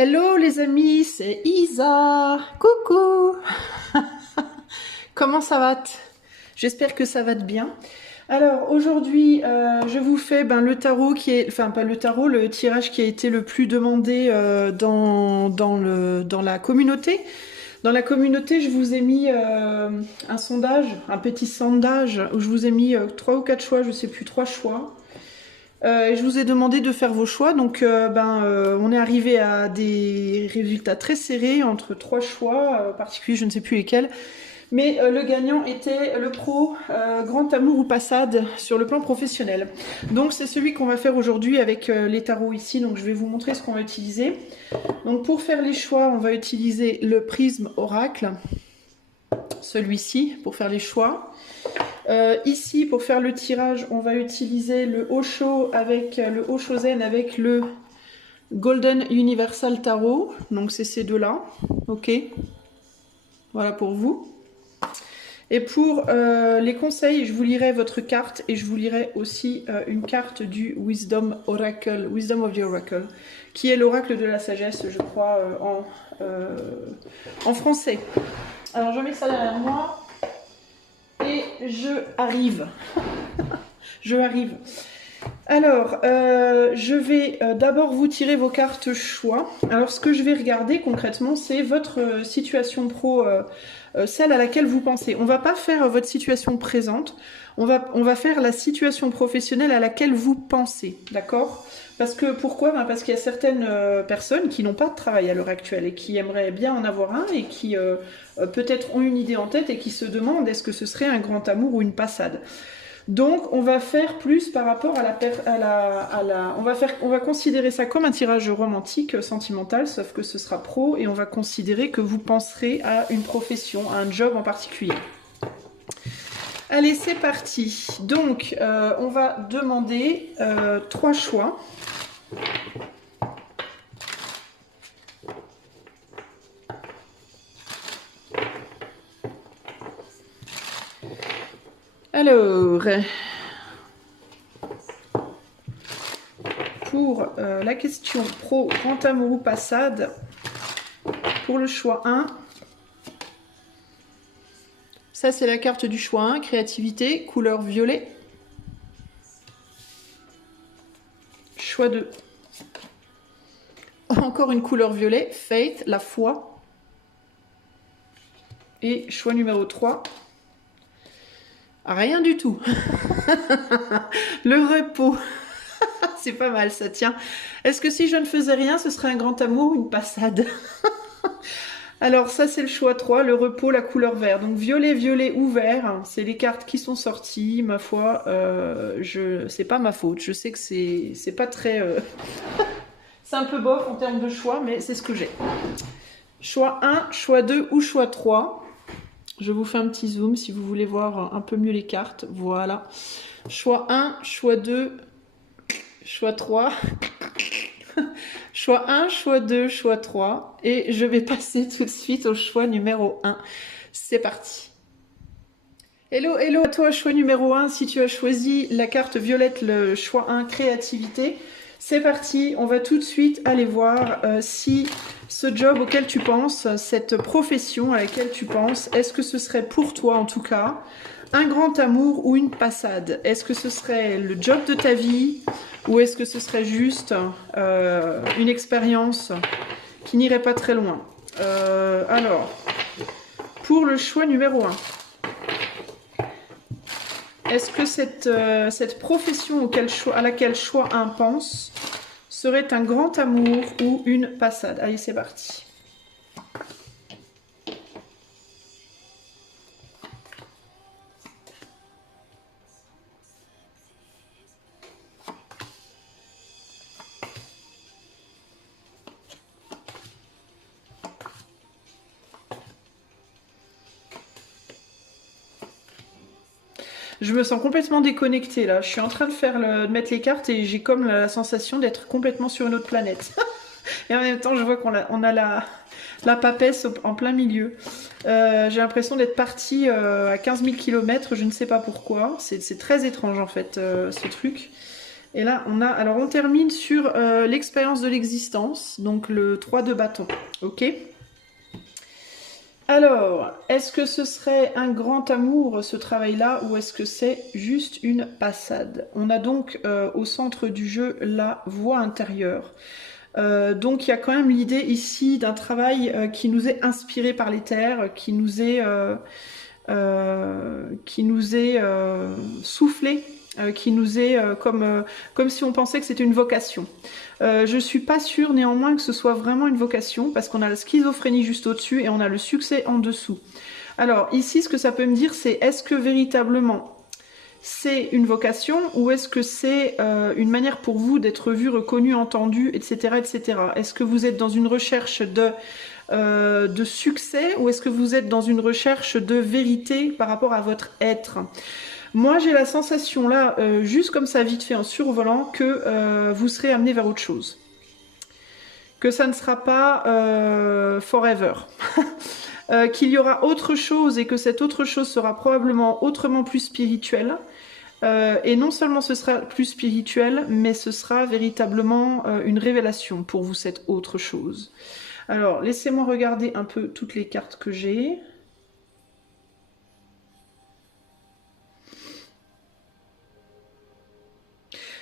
Hello les amis, c'est Isa. Coucou. Comment ça va? J'espère que ça va bien. Alors aujourd'hui, je vous fais le tarot qui est, enfin pas le tarot, le tirage qui a été le plus demandé dans la communauté. Dans la communauté, je vous ai mis un sondage, un petit sondage où je vous ai mis 3 ou 4 choix, je sais plus, 3 choix. Et je vous ai demandé de faire vos choix, donc on est arrivé à des résultats très serrés entre 3 choix particuliers, je ne sais plus lesquels. Mais le gagnant était le pro Grand Amour ou Passade sur le plan professionnel. Donc c'est celui qu'on va faire aujourd'hui avec les tarots ici. Donc je vais vous montrer ce qu'on va utiliser. Donc pour faire les choix, on va utiliser le prisme oracle. Celui-ci pour faire les choix. Ici pour faire le tirage, on va utiliser le Osho avec le Oshozen avec le Golden Universal Tarot. Donc c'est ces deux-là. Ok. Voilà pour vous. Et pour les conseils, je vous lirai votre carte et je vous lirai aussi une carte du Wisdom Oracle, Wisdom of the Oracle, qui est l'oracle de la sagesse, je crois, en français. Alors je mets ça derrière moi et je arrive. Je arrive. Alors, je vais d'abord vous tirer vos cartes choix. Alors, ce que je vais regarder concrètement, c'est votre situation pro, celle à laquelle vous pensez. On va pas faire votre situation présente, on va faire la situation professionnelle à laquelle vous pensez, d'accord? Parce que, pourquoi? Parce qu'il y a certaines personnes qui n'ont pas de travail à l'heure actuelle et qui aimeraient bien en avoir un et qui peut-être ont une idée en tête et qui se demandent est-ce que ce serait un grand amour ou une passade. Donc, on va faire plus par rapport on va considérer ça comme un tirage romantique, sentimental, sauf que ce sera pro, et on va considérer que vous penserez à une profession, à un job en particulier. Allez, c'est parti. Donc, on va demander 3 choix. Alors, pour la question pro, grand amour ou passade, pour le choix 1, ça c'est la carte du choix 1, créativité, couleur violet. Choix 2, encore une couleur violet, faith, la foi. Et choix numéro 3, rien du tout. Le repos. C'est pas mal ça, tiens. Est-ce que si je ne faisais rien, ce serait un grand amour ou une passade? Alors ça c'est le choix 3, le repos, la couleur vert. Donc violet, violet ou vert, c'est les cartes qui sont sorties. Ma foi, c'est pas ma faute. Je sais que c'est pas très... c'est un peu bof en termes de choix, mais c'est ce que j'ai. Choix 1, choix 2 ou choix 3. Je vous fais un petit zoom si vous voulez voir un peu mieux les cartes. Voilà. Choix 1, choix 2, choix 3. Choix 1, choix 2, choix 3. Et je vais passer tout de suite au choix numéro 1. C'est parti. Hello, hello à toi, choix numéro 1. Si tu as choisi la carte violette, le choix 1, créativité. C'est parti, on va tout de suite aller voir si ce job auquel tu penses, cette profession à laquelle tu penses, est-ce que ce serait pour toi en tout cas un grand amour ou une passade? Est-ce que ce serait le job de ta vie ou est-ce que ce serait juste une expérience qui n'irait pas très loin? Alors, pour le choix numéro 1, est-ce que cette profession à laquelle choix 1 pense serait un grand amour ou une passade? Allez, c'est parti. Je me sens complètement déconnectée là. Je suis en train de mettre les cartes et j'ai comme la sensation d'être complètement sur une autre planète. Et en même temps, je vois qu'on a la papesse en plein milieu. J'ai l'impression d'être partie à 15 000 km, je ne sais pas pourquoi. C'est très étrange en fait ce truc. Et là, alors on termine sur l'expérience de l'existence, donc le 3 de bâton. Ok. Alors, est-ce que ce serait un grand amour, ce travail-là, ou est-ce que c'est juste une passade? On a donc au centre du jeu la voix intérieure. Donc il y a quand même l'idée ici d'un travail qui nous est inspiré par les terres, qui nous est soufflé, qui nous est comme si on pensait que c'était une vocation. Je suis pas sûre néanmoins que ce soit vraiment une vocation, parce qu'on a la schizophrénie juste au-dessus et on a le succès en dessous. Alors ici, ce que ça peut me dire, c'est est-ce que véritablement c'est une vocation ou est-ce que c'est une manière pour vous d'être vu, reconnu, entendu, etc. etc. Est-ce que vous êtes dans une recherche de succès ou est-ce que vous êtes dans une recherche de vérité par rapport à votre être? Moi, j'ai la sensation là, juste comme ça, vite fait en survolant, que vous serez amené vers autre chose. Que ça ne sera pas forever. Qu'il y aura autre chose et que cette autre chose sera probablement autrement plus spirituelle. Et non seulement ce sera plus spirituel, mais ce sera véritablement une révélation pour vous, cette autre chose. Alors, laissez-moi regarder un peu toutes les cartes que j'ai.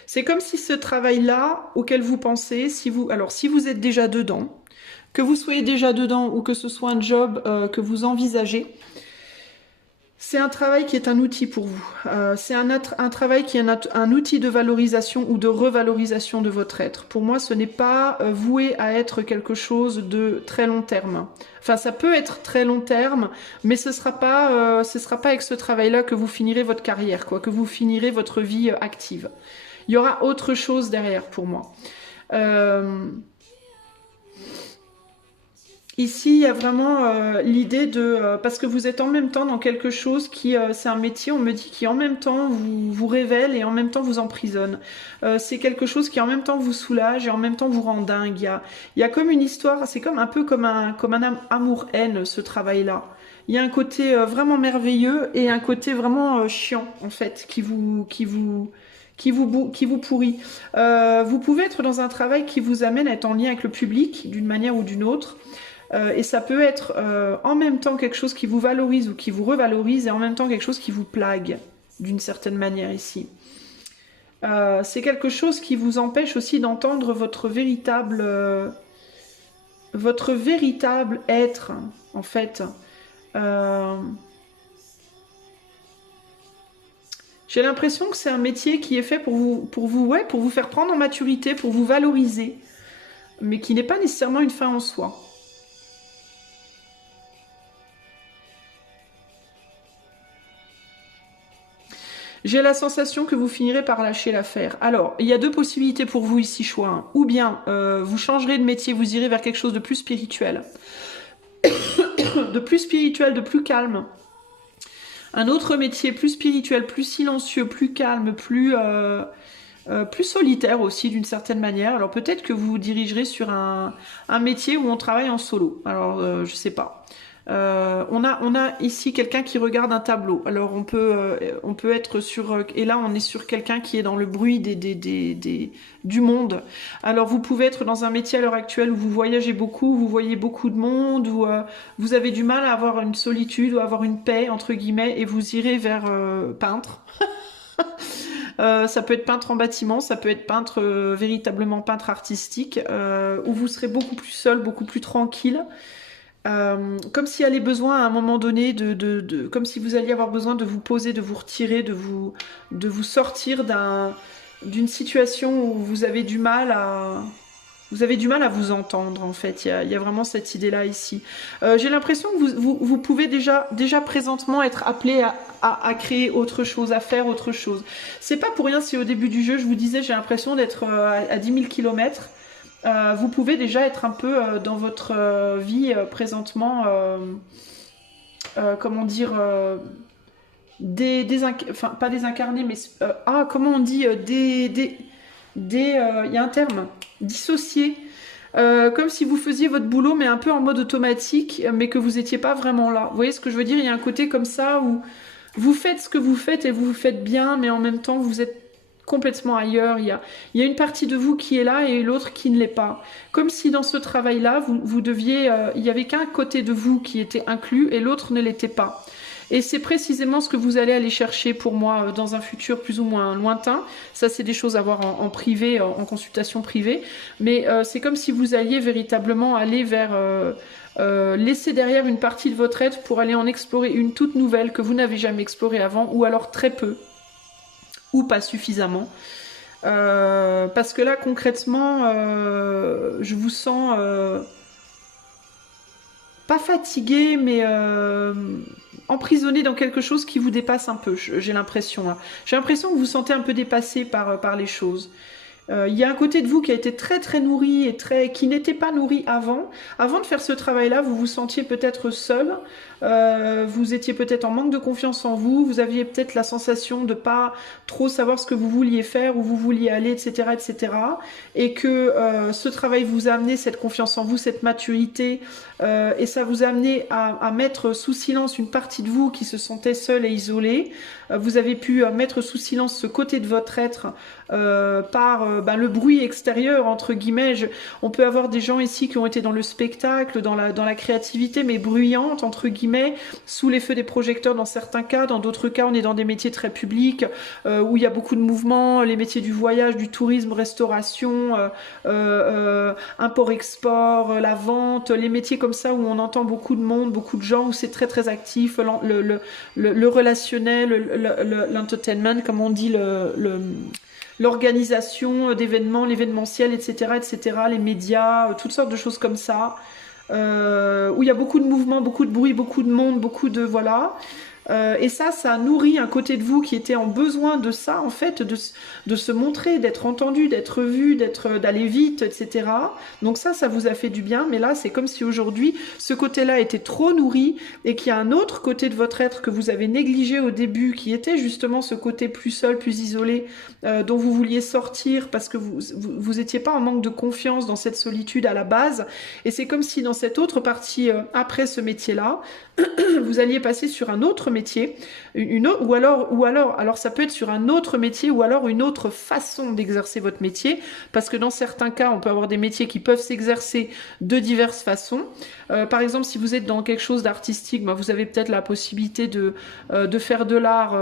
C'est comme si ce travail-là, auquel vous pensez, si vous êtes déjà dedans, que vous soyez déjà dedans ou que ce soit un job que vous envisagez, c'est un travail qui est un outil pour vous. C'est un travail qui est un outil de valorisation ou de revalorisation de votre être. Pour moi, ce n'est pas voué à être quelque chose de très long terme. Enfin, ça peut être très long terme, mais ce sera pas avec ce travail-là que vous finirez votre carrière, quoi, que vous finirez votre vie active. Il y aura autre chose derrière pour moi. Ici, il y a vraiment l'idée de... parce que vous êtes en même temps dans quelque chose qui... c'est un métier, on me dit, qui en même temps vous révèle et en même temps vous emprisonne. C'est quelque chose qui en même temps vous soulage et en même temps vous rend dingue. Il y a comme une histoire, c'est comme un peu comme un amour-haine, ce travail-là. Il y a un côté vraiment merveilleux et un côté vraiment chiant, en fait, qui vous pourrit. Vous pouvez être dans un travail qui vous amène à être en lien avec le public, d'une manière ou d'une autre. Et ça peut être en même temps quelque chose qui vous valorise ou qui vous revalorise et en même temps quelque chose qui vous plague d'une certaine manière ici. C'est quelque chose qui vous empêche aussi d'entendre votre véritable être, en fait. J'ai l'impression que c'est un métier qui est fait pour vous faire prendre en maturité, pour vous valoriser, mais qui n'est pas nécessairement une fin en soi. J'ai la sensation que vous finirez par lâcher l'affaire. Alors, il y a deux possibilités pour vous ici, choix 1. Ou bien, vous changerez de métier, vous irez vers quelque chose de plus spirituel. de plus calme. Un autre métier plus spirituel, plus silencieux, plus calme, plus solitaire aussi d'une certaine manière. Alors peut-être que vous vous dirigerez sur un métier où on travaille en solo. Alors je sais pas. On a ici quelqu'un qui regarde un tableau. Alors on peut être sur... Et là on est sur quelqu'un qui est dans le bruit du monde. Alors vous pouvez être dans un métier à l'heure actuelle où vous voyagez beaucoup, vous voyez beaucoup de monde, où vous avez du mal à avoir une solitude ou à avoir une paix entre guillemets et vous irez vers peintre. Ça peut être peintre en bâtiment, ça peut être peintre véritablement peintre artistique, où vous serez beaucoup plus seul, beaucoup plus tranquille. Comme s'il y allait besoin à un moment donné comme si vous alliez avoir besoin de vous poser, de vous retirer, de vous sortir d'une situation où vous avez du mal à vous entendre en fait. Il y a vraiment cette idée-là ici. J'ai l'impression que vous pouvez déjà présentement être appelé à créer autre chose, à faire autre chose. C'est pas pour rien si au début du jeu je vous disais j'ai l'impression d'être à 10 000 km. Vous pouvez déjà être un peu dans votre vie présentement, comment dire, enfin pas désincarné, mais comment on dit, il y a un terme, dissocié. Comme si vous faisiez votre boulot mais un peu en mode automatique, mais que vous n'étiez pas vraiment là. Vous voyez ce que je veux dire? Il y a un côté comme ça où vous faites ce que vous faites et vous vous faites bien, mais en même temps vous êtes complètement ailleurs. Il y a une partie de vous qui est là et l'autre qui ne l'est pas. Comme si dans ce travail-là, vous deviez, il n'y avait qu'un côté de vous qui était inclus et l'autre ne l'était pas. Et c'est précisément ce que vous allez aller chercher pour moi dans un futur plus ou moins lointain. Ça, c'est des choses à voir en privé, en consultation privée. Mais c'est comme si vous alliez véritablement aller vers... laisser derrière une partie de votre être pour aller en explorer une toute nouvelle que vous n'avez jamais explorée avant, ou alors très peu, ou pas suffisamment. Parce que là, concrètement, je vous sens... pas fatigué, mais emprisonné dans quelque chose qui vous dépasse un peu, j'ai l'impression. Hein. J'ai l'impression que vous vous sentez un peu dépassé par les choses. Il y a un côté de vous qui a été très très nourri et qui n'était pas nourri avant. Avant de faire ce travail-là, vous vous sentiez peut-être seul, vous étiez peut-être en manque de confiance en vous, vous aviez peut-être la sensation de pas trop savoir ce que vous vouliez faire, où vous vouliez aller, etc., etc. Et que ce travail vous a amené cette confiance en vous, cette maturité, et ça vous a amené à mettre sous silence une partie de vous qui se sentait seule et isolée. Vous avez pu mettre sous silence ce côté de votre être par le bruit extérieur, entre guillemets. On peut avoir des gens ici qui ont été dans le spectacle, dans la créativité, mais bruyante, entre guillemets, sous les feux des projecteurs dans certains cas. Dans d'autres cas, on est dans des métiers très publics, où il y a beaucoup de mouvements, les métiers du voyage, du tourisme, restauration, import-export, la vente, les métiers comme ça où on entend beaucoup de monde, beaucoup de gens, où c'est très très actif, le relationnel, l'entertainment, comme on dit, l'organisation d'événements, l'événementiel, etc., etc., les médias, toutes sortes de choses comme ça, où il y a beaucoup de mouvements, beaucoup de bruit, beaucoup de monde, beaucoup de... voilà. Et ça nourrit un côté de vous qui était en besoin de ça, en fait, de se montrer, d'être entendu, d'être vu, d'aller vite, etc. Donc ça vous a fait du bien, mais là, c'est comme si aujourd'hui, ce côté-là était trop nourri et qu'il y a un autre côté de votre être que vous avez négligé au début, qui était justement ce côté plus seul, plus isolé, dont vous vouliez sortir parce que vous étiez pas en manque de confiance dans cette solitude à la base. Et c'est comme si dans cette autre partie, après ce métier-là, vous alliez passer sur un autre métier, ou alors ça peut être sur un autre métier, ou alors une autre façon d'exercer votre métier, parce que dans certains cas, on peut avoir des métiers qui peuvent s'exercer de diverses façons. Par exemple, si vous êtes dans quelque chose d'artistique, vous avez peut-être la possibilité de faire de l'art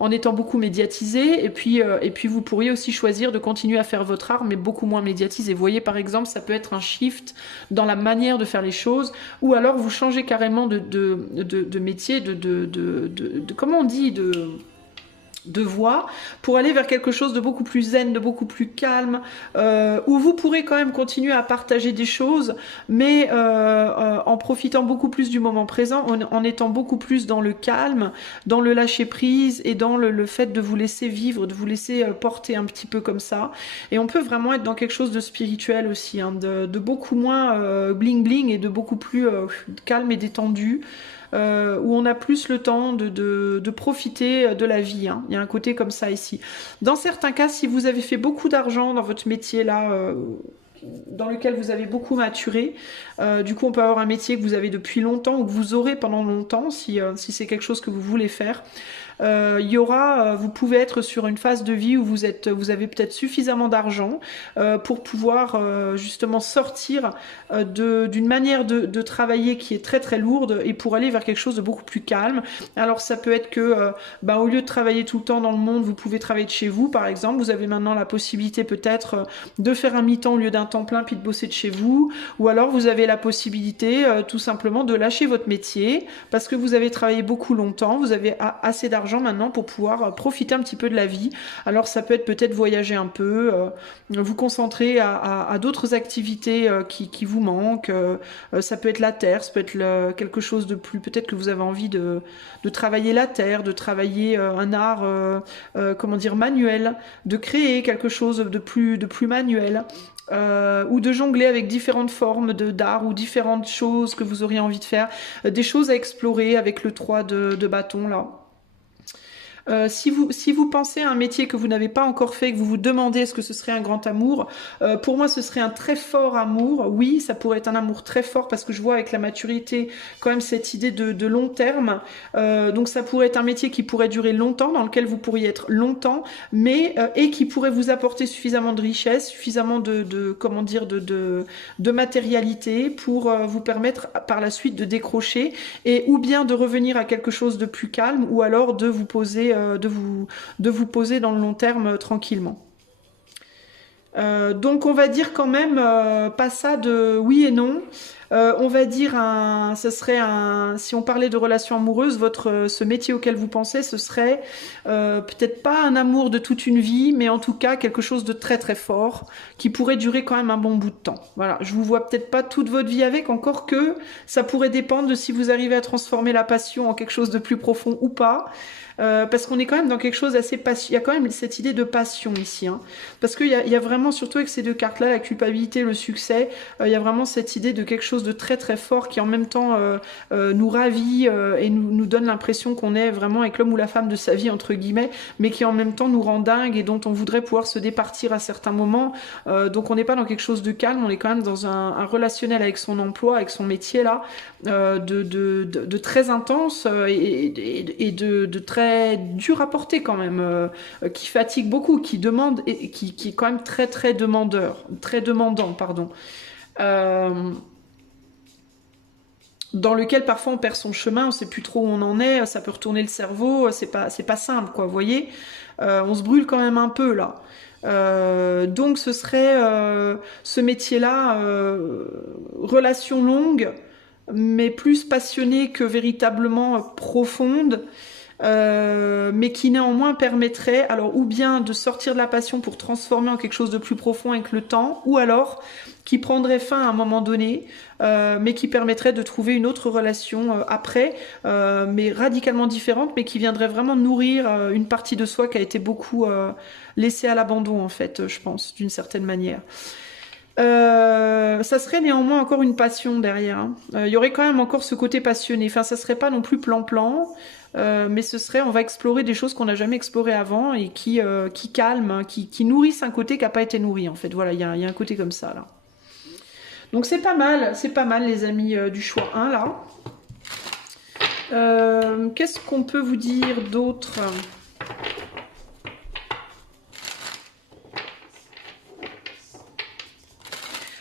en étant beaucoup médiatisé, et puis vous pourriez aussi choisir de continuer à faire votre art, mais beaucoup moins médiatisé. Vous voyez, par exemple, ça peut être un shift dans la manière de faire les choses, ou alors vous changez carrément de métier, comment on dit, de voix, pour aller vers quelque chose de beaucoup plus zen, de beaucoup plus calme, où vous pourrez quand même continuer à partager des choses, mais en profitant beaucoup plus du moment présent, en étant beaucoup plus dans le calme, dans le lâcher prise et dans le fait de vous laisser vivre, de vous laisser porter un petit peu comme ça. Et on peut vraiment être dans quelque chose de spirituel aussi, hein, de beaucoup moins bling bling et de beaucoup plus calme et détendu. Où on a plus le temps de profiter de la vie. Hein. Il y a un côté comme ça ici. Dans certains cas, si vous avez fait beaucoup d'argent dans votre métier là, dans lequel vous avez beaucoup maturé, du coup on peut avoir un métier que vous avez depuis longtemps ou que vous aurez pendant longtemps si c'est quelque chose que vous voulez faire. Vous pouvez être sur une phase de vie où vous avez peut-être suffisamment d'argent pour pouvoir justement sortir d'une manière de travailler qui est très très lourde et pour aller vers quelque chose de beaucoup plus calme. Alors ça peut être que au lieu de travailler tout le temps dans le monde, vous pouvez travailler de chez vous par exemple. Vous avez maintenant la possibilité peut-être de faire un mi-temps au lieu d'un temps plein puis de bosser de chez vous, ou alors vous avez la possibilité tout simplement de lâcher votre métier parce que vous avez travaillé beaucoup longtemps, vous avez assez d'argent maintenant pour pouvoir profiter un petit peu de la vie. Alors ça peut être peut-être voyager un peu, vous concentrer à d'autres activités qui vous manquent, ça peut être la terre, ça peut être quelque chose de plus, peut-être que vous avez envie de travailler la terre, de travailler un art manuel, de créer quelque chose de plus manuel. Ou de jongler avec différentes formes d'art ou différentes choses que vous auriez envie de faire, des choses à explorer avec le 3 de bâton là. Si vous pensez à un métier que vous n'avez pas encore fait, que vous vous demandez est-ce que ce serait un grand amour, pour moi ce serait un très fort amour. Oui, ça pourrait être un amour très fort parce que je vois avec la maturité quand même cette idée de long terme. Donc ça pourrait être un métier qui pourrait durer longtemps, dans lequel vous pourriez être longtemps, mais et qui pourrait vous apporter suffisamment de richesse, suffisamment comment dire de matérialité pour vous permettre par la suite de décrocher et ou bien de revenir à quelque chose de plus calme ou alors de vous poser de vous poser dans le long terme tranquillement. Donc on va dire quand même pas ça de oui et non. On va dire ce serait si on parlait de relation amoureuse, ce métier auquel vous pensez, ce serait peut-être pas un amour de toute une vie, mais en tout cas quelque chose de très très fort qui pourrait durer quand même un bon bout de temps. Voilà, je vous vois peut-être pas toute votre vie avec, encore que ça pourrait dépendre de si vous arrivez à transformer la passion en quelque chose de plus profond ou pas. Parce qu'on est quand même dans quelque chose d'assez passion. Il y a quand même cette idée de passion ici, hein. Parce qu'il y a vraiment, surtout avec ces deux cartes-là, la culpabilité, le succès, il y a vraiment cette idée de quelque chose de très très fort qui en même temps nous ravit et nous donne l'impression qu'on est vraiment avec l'homme ou la femme de sa vie, entre guillemets, mais qui en même temps nous rend dingue et dont on voudrait pouvoir se départir à certains moments. Donc on n'est pas dans quelque chose de calme, on est quand même dans un relationnel avec son emploi, avec son métier là, de très intense et de très dur à porter quand même, qui fatigue beaucoup, qui demande et qui est quand même très très demandant, pardon. Dans lequel parfois on perd son chemin, on sait plus trop où on en est, ça peut retourner le cerveau, c'est pas simple quoi, vous voyez. On se brûle quand même un peu là. Donc ce serait ce métier-là, relation longue, mais plus passionnée que véritablement profonde. Mais qui néanmoins permettrait alors ou bien de sortir de la passion pour transformer en quelque chose de plus profond avec le temps, ou alors qui prendrait fin à un moment donné, mais qui permettrait de trouver une autre relation après, mais radicalement différente, mais qui viendrait vraiment nourrir une partie de soi qui a été beaucoup laissée à l'abandon en fait, je pense, d'une certaine manière. Ça serait néanmoins encore une passion derrière, hein. Il y aurait quand même encore ce côté passionné. Enfin, ça serait pas non plus plan-plan, mais ce serait, on va explorer des choses qu'on n'a jamais explorées avant et qui calment, hein, qui nourrissent un côté qui n'a pas été nourri en fait. Voilà, il y a un côté comme ça là. Donc c'est pas mal les amis du choix 1 là. Qu'est-ce qu'on peut vous dire d'autre ?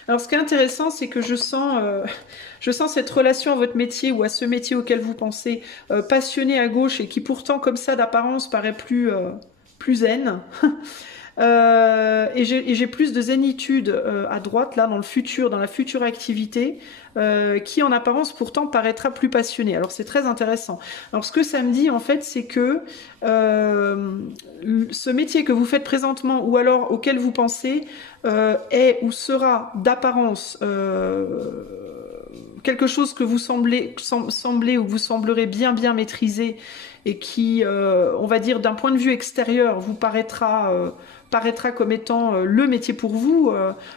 Alors ce qui est intéressant, c'est que je sens cette relation à votre métier ou à ce métier auquel vous pensez passionné à gauche et qui pourtant comme ça d'apparence paraît plus zen. Et j'ai plus de zénitude à droite là dans le futur, dans la future activité qui en apparence pourtant paraîtra plus passionné. Alors c'est très intéressant. Alors ce que ça me dit en fait, c'est que ce métier que vous faites présentement ou alors auquel vous pensez est ou sera d'apparence quelque chose que vous semblez ou que vous semblerez bien maîtriser et qui, on va dire d'un point de vue extérieur, vous paraîtra comme étant le métier pour vous.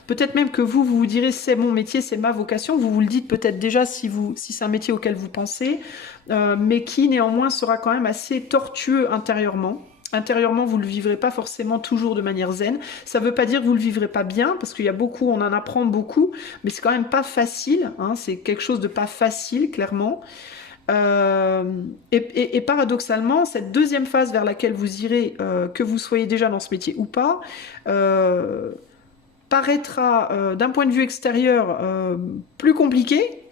Peut-être même que vous direz c'est mon métier, c'est ma vocation. Vous vous le dites peut-être déjà si c'est un métier auquel vous pensez, mais qui néanmoins sera quand même assez tortueux intérieurement. Intérieurement, vous ne le vivrez pas forcément toujours de manière zen. Ça ne veut pas dire que vous ne le vivrez pas bien, parce qu'il y a beaucoup, on en apprend beaucoup, mais c'est quand même pas facile, hein, c'est quelque chose de pas facile, clairement. Et paradoxalement, cette deuxième phase vers laquelle vous irez, que vous soyez déjà dans ce métier ou pas, paraîtra d'un point de vue extérieur plus compliqué,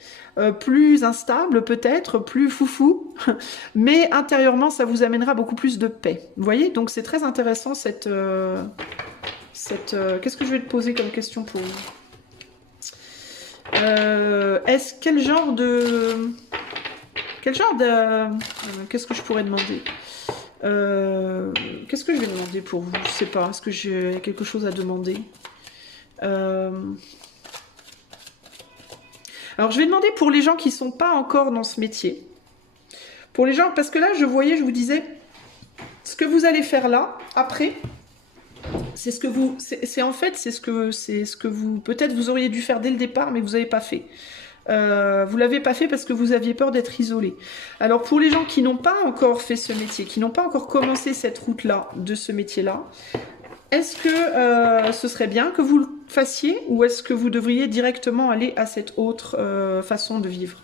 plus instable peut-être, plus foufou, mais intérieurement ça vous amènera beaucoup plus de paix. Vous voyez, donc c'est très intéressant cette qu'est-ce que je vais te poser comme question pour vous? Quel genre de qu'est-ce que je pourrais demander? Qu'est-ce que je vais demander pour vous? Je sais pas, est-ce que j'ai quelque chose à demander? Alors je vais demander pour les gens qui sont pas encore dans ce métier. Pour les gens, parce que là je vous disais, ce que vous allez faire là, après, c'est ce que vous, c'est ce que vous, peut-être vous auriez dû faire dès le départ, mais vous n'avez pas fait. Vous l'avez pas fait parce que vous aviez peur d'être isolé. Alors pour les gens qui n'ont pas encore fait ce métier, qui n'ont pas encore commencé cette route-là, de ce métier-là, est-ce que ce serait bien que vous le fassiez ou est-ce que vous devriez directement aller à cette autre façon de vivre?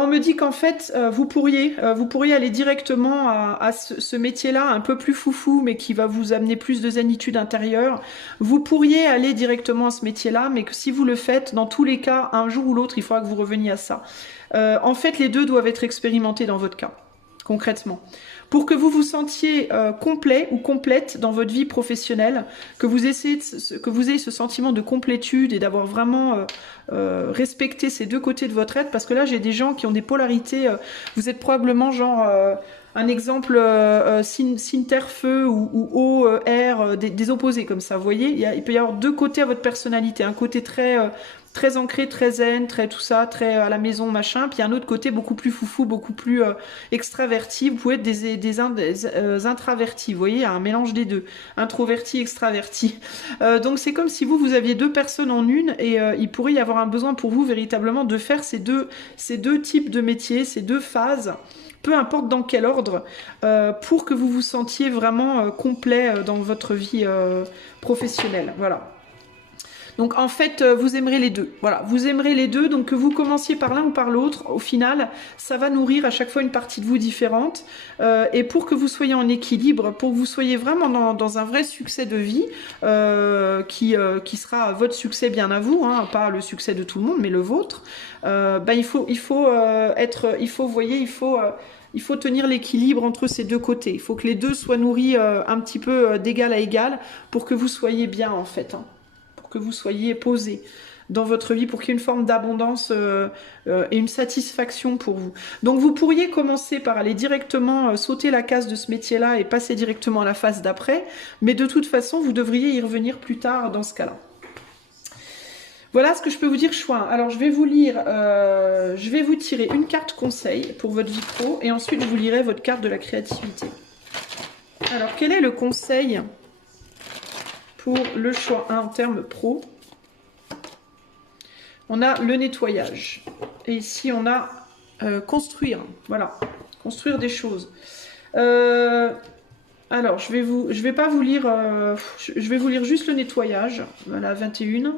On me dit qu'en fait, vous pourriez aller directement à ce métier-là, un peu plus foufou, mais qui va vous amener plus de zénitude intérieure. Vous pourriez aller directement à ce métier-là, mais que si vous le faites, dans tous les cas, un jour ou l'autre, il faudra que vous reveniez à ça. En fait, les deux doivent être expérimentés dans votre cas, concrètement. Pour que vous vous sentiez complet ou complète dans votre vie professionnelle, que vous ayez ce sentiment de complétude et d'avoir vraiment respecté ces deux côtés de votre être, parce que là j'ai des gens qui ont des polarités, vous êtes probablement genre un exemple sin terre feu ou eau air, des opposés comme ça, vous voyez, il peut y avoir deux côtés à votre personnalité, un côté très ancré, très zen, très tout ça, très à la maison, machin. Puis un autre côté beaucoup plus foufou, beaucoup plus extraverti. Vous pouvez être des intravertis, vous voyez, un mélange des deux. Introverti, extraverti. Donc c'est comme si vous aviez deux personnes en une et il pourrait y avoir un besoin pour vous véritablement de faire ces deux types de métiers, ces deux phases, peu importe dans quel ordre, pour que vous vous sentiez vraiment complet dans votre vie professionnelle. Voilà. Donc en fait, vous aimerez les deux. Voilà, vous aimerez les deux. Donc que vous commenciez par l'un ou par l'autre, au final, ça va nourrir à chaque fois une partie de vous différente. Et pour que vous soyez en équilibre, pour que vous soyez vraiment dans un vrai succès de vie, qui sera votre succès bien à vous, hein, pas le succès de tout le monde, mais le vôtre. Il faut tenir l'équilibre entre ces deux côtés. Il faut que les deux soient nourris un petit peu d'égal à égal pour que vous soyez bien en fait. Hein. Que vous soyez posé dans votre vie pour qu'il y ait une forme d'abondance et une satisfaction pour vous. Donc vous pourriez commencer par aller directement sauter la case de ce métier-là et passer directement à la phase d'après, mais de toute façon, vous devriez y revenir plus tard dans ce cas-là. Voilà ce que je peux vous dire, Chouin. Alors je vais vous lire, je vais vous tirer une carte conseil pour votre vie pro et ensuite je vous lirai votre carte de la créativité. Alors quel est le conseil pour le choix 1 en termes pro? On a le nettoyage. Et ici, on a construire. Voilà, construire des choses. Alors, je vais pas vous lire... je vais vous lire juste le nettoyage. Voilà, 21.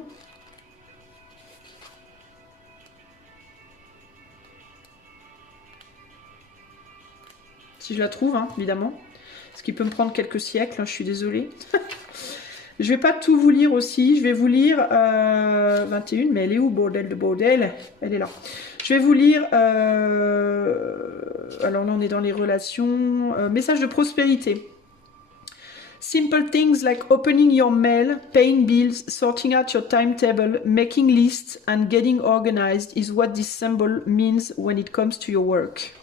Si je la trouve, hein, évidemment. Ce qui peut me prendre quelques siècles, hein, je suis désolée. Je vais pas tout vous lire aussi, je vais vous lire 21, mais elle est où, bordel de bordel? Elle est là. Je vais vous lire, alors là on est dans les relations, message de prospérité. Simple things like opening your mail, paying bills, sorting out your timetable, making lists and getting organized is what this symbol means when it comes to your work.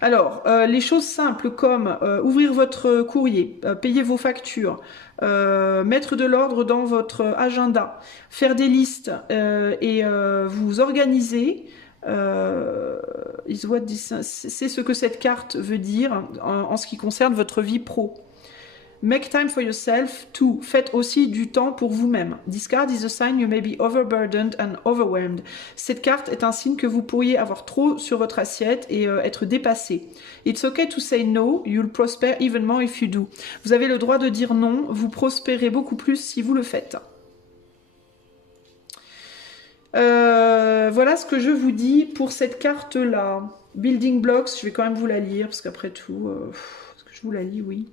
Alors, les choses simples comme ouvrir votre courrier, payer vos factures, mettre de l'ordre dans votre agenda, faire des listes et vous organiser, c'est ce que cette carte veut dire en ce qui concerne votre vie pro. Make time for yourself too. Faites aussi du temps pour vous-même. This card is a sign you may be overburdened and overwhelmed. Cette carte est un signe que vous pourriez avoir trop sur votre assiette et être dépassé. It's okay to say no. You'll prosper even more if you do. Vous avez le droit de dire non. Vous prospérez beaucoup plus si vous le faites. Voilà ce que je vous dis pour cette carte-là. Building Blocks, je vais quand même vous la lire parce qu'après tout, est-ce que je vous la lis? Oui.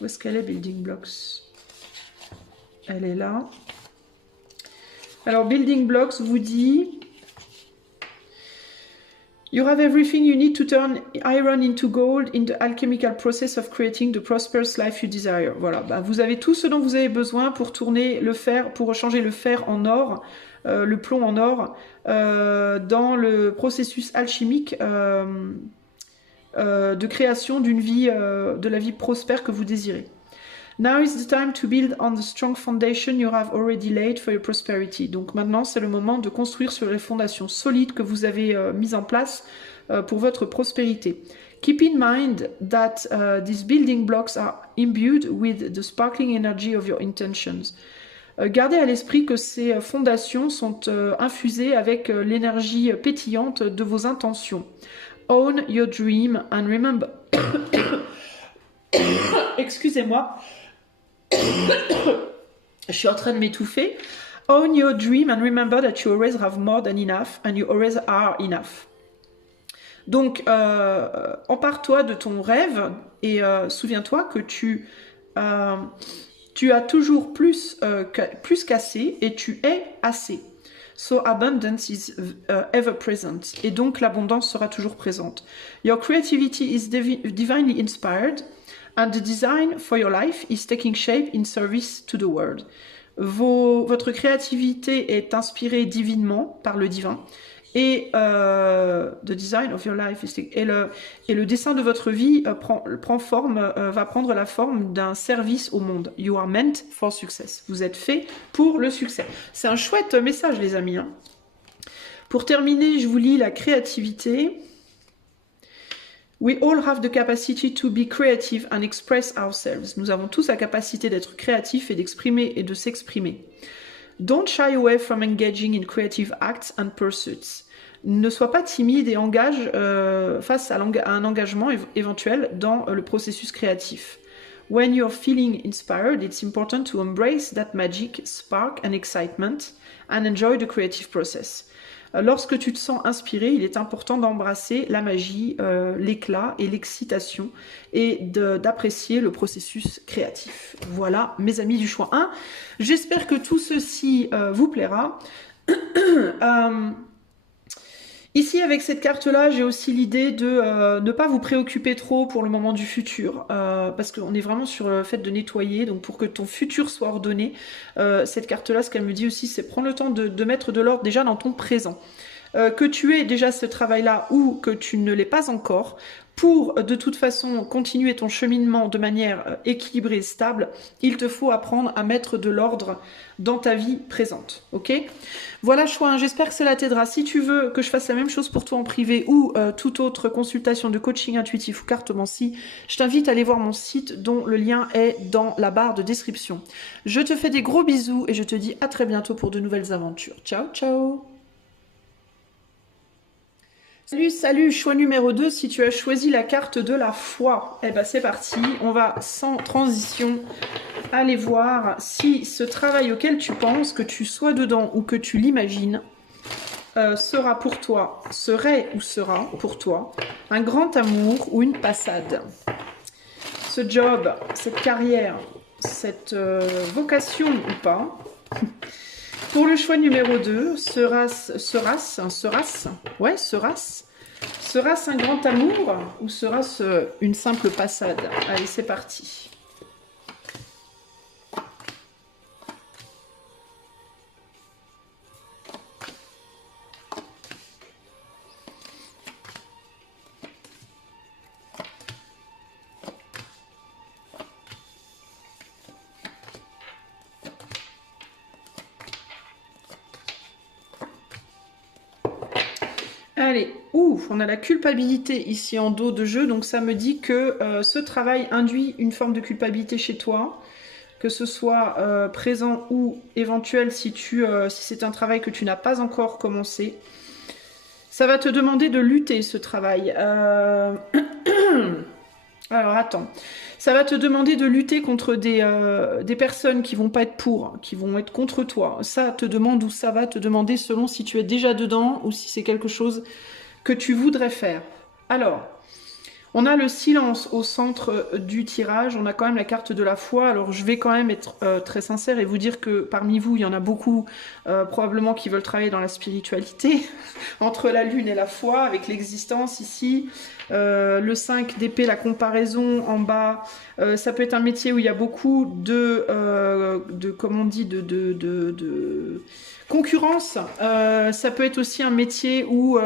Où est-ce qu'elle est, Building Blocks? Elle est là. Alors, Building Blocks vous dit... You have everything you need to turn iron into gold in the alchemical process of creating the prosperous life you desire. Voilà, vous avez tout ce dont vous avez besoin pour tourner le fer, pour changer le fer en or, le plomb en or, dans le processus alchimique de création d'une vie, de la vie prospère que vous désirez. Now is the time to build on the strong foundation you have already laid for your prosperity. Donc maintenant, c'est le moment de construire sur les fondations solides que vous avez mises en place pour votre prospérité. Keep in mind that these building blocks are imbued with the sparkling energy of your intentions. Gardez à l'esprit que ces fondations sont infusées avec l'énergie pétillante de vos intentions. Own your dream and remember... Excusez-moi. Je suis en train de m'étouffer. Own your dream and remember that you always have more than enough and you always are enough. Donc, empare-toi de ton rêve et souviens-toi que tu as toujours plus qu'assez et tu es assez. So abundance is ever present. Et donc, l'abondance sera toujours présente. Your creativity is divinely inspired and the design for your life is taking shape in service to the world. Votre créativité est inspirée divinement par le divin et the design of your life et le dessin de votre vie va prendre la forme d'un service au monde. You are meant for success. Vous êtes fait pour le succès. C'est un chouette message, les amis. Hein. Pour terminer, je vous lis la créativité. We all have the capacity to be creative and express ourselves. Nous avons tous la capacité d'être créatifs et d'exprimer et de s'exprimer. Don't shy away from engaging in creative acts and pursuits. Ne sois pas timide et engage face à un engagement éventuel dans le processus créatif. When you're feeling inspired, it's important to embrace that magic, spark and excitement and enjoy the creative process. Lorsque tu te sens inspiré, il est important d'embrasser la magie, l'éclat et l'excitation et d'apprécier le processus créatif. Voilà, mes amis du choix 1. J'espère que tout ceci vous plaira. Ici, avec cette carte-là, j'ai aussi l'idée de ne pas vous préoccuper trop pour le moment du futur, parce qu'on est vraiment sur le fait de nettoyer, donc pour que ton futur soit ordonné, cette carte-là, ce qu'elle me dit aussi, c'est prendre le temps de mettre de l'ordre déjà dans ton présent. Que tu aies déjà ce travail-là ou que tu ne l'aies pas encore, pour de toute façon continuer ton cheminement de manière équilibrée et stable, il te faut apprendre à mettre de l'ordre dans ta vie présente. Ok ? Voilà, choix 1, j'espère que cela t'aidera. Si tu veux que je fasse la même chose pour toi en privé ou toute autre consultation de coaching intuitif ou cartomancie, je t'invite à aller voir mon site dont le lien est dans la barre de description. Je te fais des gros bisous et je te dis à très bientôt pour de nouvelles aventures. Ciao, ciao! Salut, salut, choix numéro 2, si tu as choisi la carte de la foi, eh ben c'est parti, on va sans transition aller voir si ce travail auquel tu penses, que tu sois dedans ou que tu l'imagines, sera pour toi, serait ou sera pour toi, un grand amour ou une passade. Ce job, cette carrière, cette vocation ou pas. Pour le choix numéro 2, sera-ce un grand amour ou sera-ce une simple passade? Allez, c'est parti. Allez, on a la culpabilité ici en dos de jeu, donc ça me dit que ce travail induit une forme de culpabilité chez toi, que ce soit présent ou éventuel si c'est un travail que tu n'as pas encore commencé. Ça va te demander de lutter ce travail. Alors attends, ça va te demander de lutter contre des personnes qui vont pas être pour, qui vont être contre toi. Ça te demande où ça va te demander selon si tu es déjà dedans ou si c'est quelque chose que tu voudrais faire. Alors, on a le silence au centre du tirage, on a quand même la carte de la foi. Alors je vais quand même être très sincère et vous dire que parmi vous, il y en a beaucoup probablement qui veulent travailler dans la spiritualité, entre la lune et la foi, avec l'existence ici. Le 5 d'épée, la comparaison en bas, ça peut être un métier où il y a beaucoup de comment on dit, de concurrence. Ça peut être aussi un métier où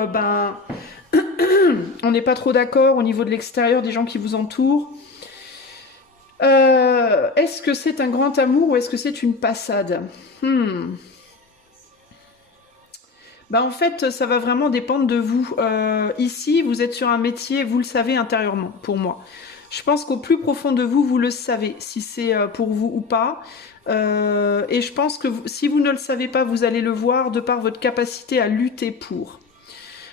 on n'est pas trop d'accord au niveau de l'extérieur des gens qui vous entourent. Est-ce que c'est un grand amour ou est-ce que c'est une passade? Bah en fait, ça va vraiment dépendre de vous. Ici, vous êtes sur un métier, vous le savez intérieurement, pour moi. Je pense qu'au plus profond de vous, vous le savez, si c'est pour vous ou pas. Et je pense que si vous ne le savez pas, vous allez le voir de par votre capacité à lutter pour.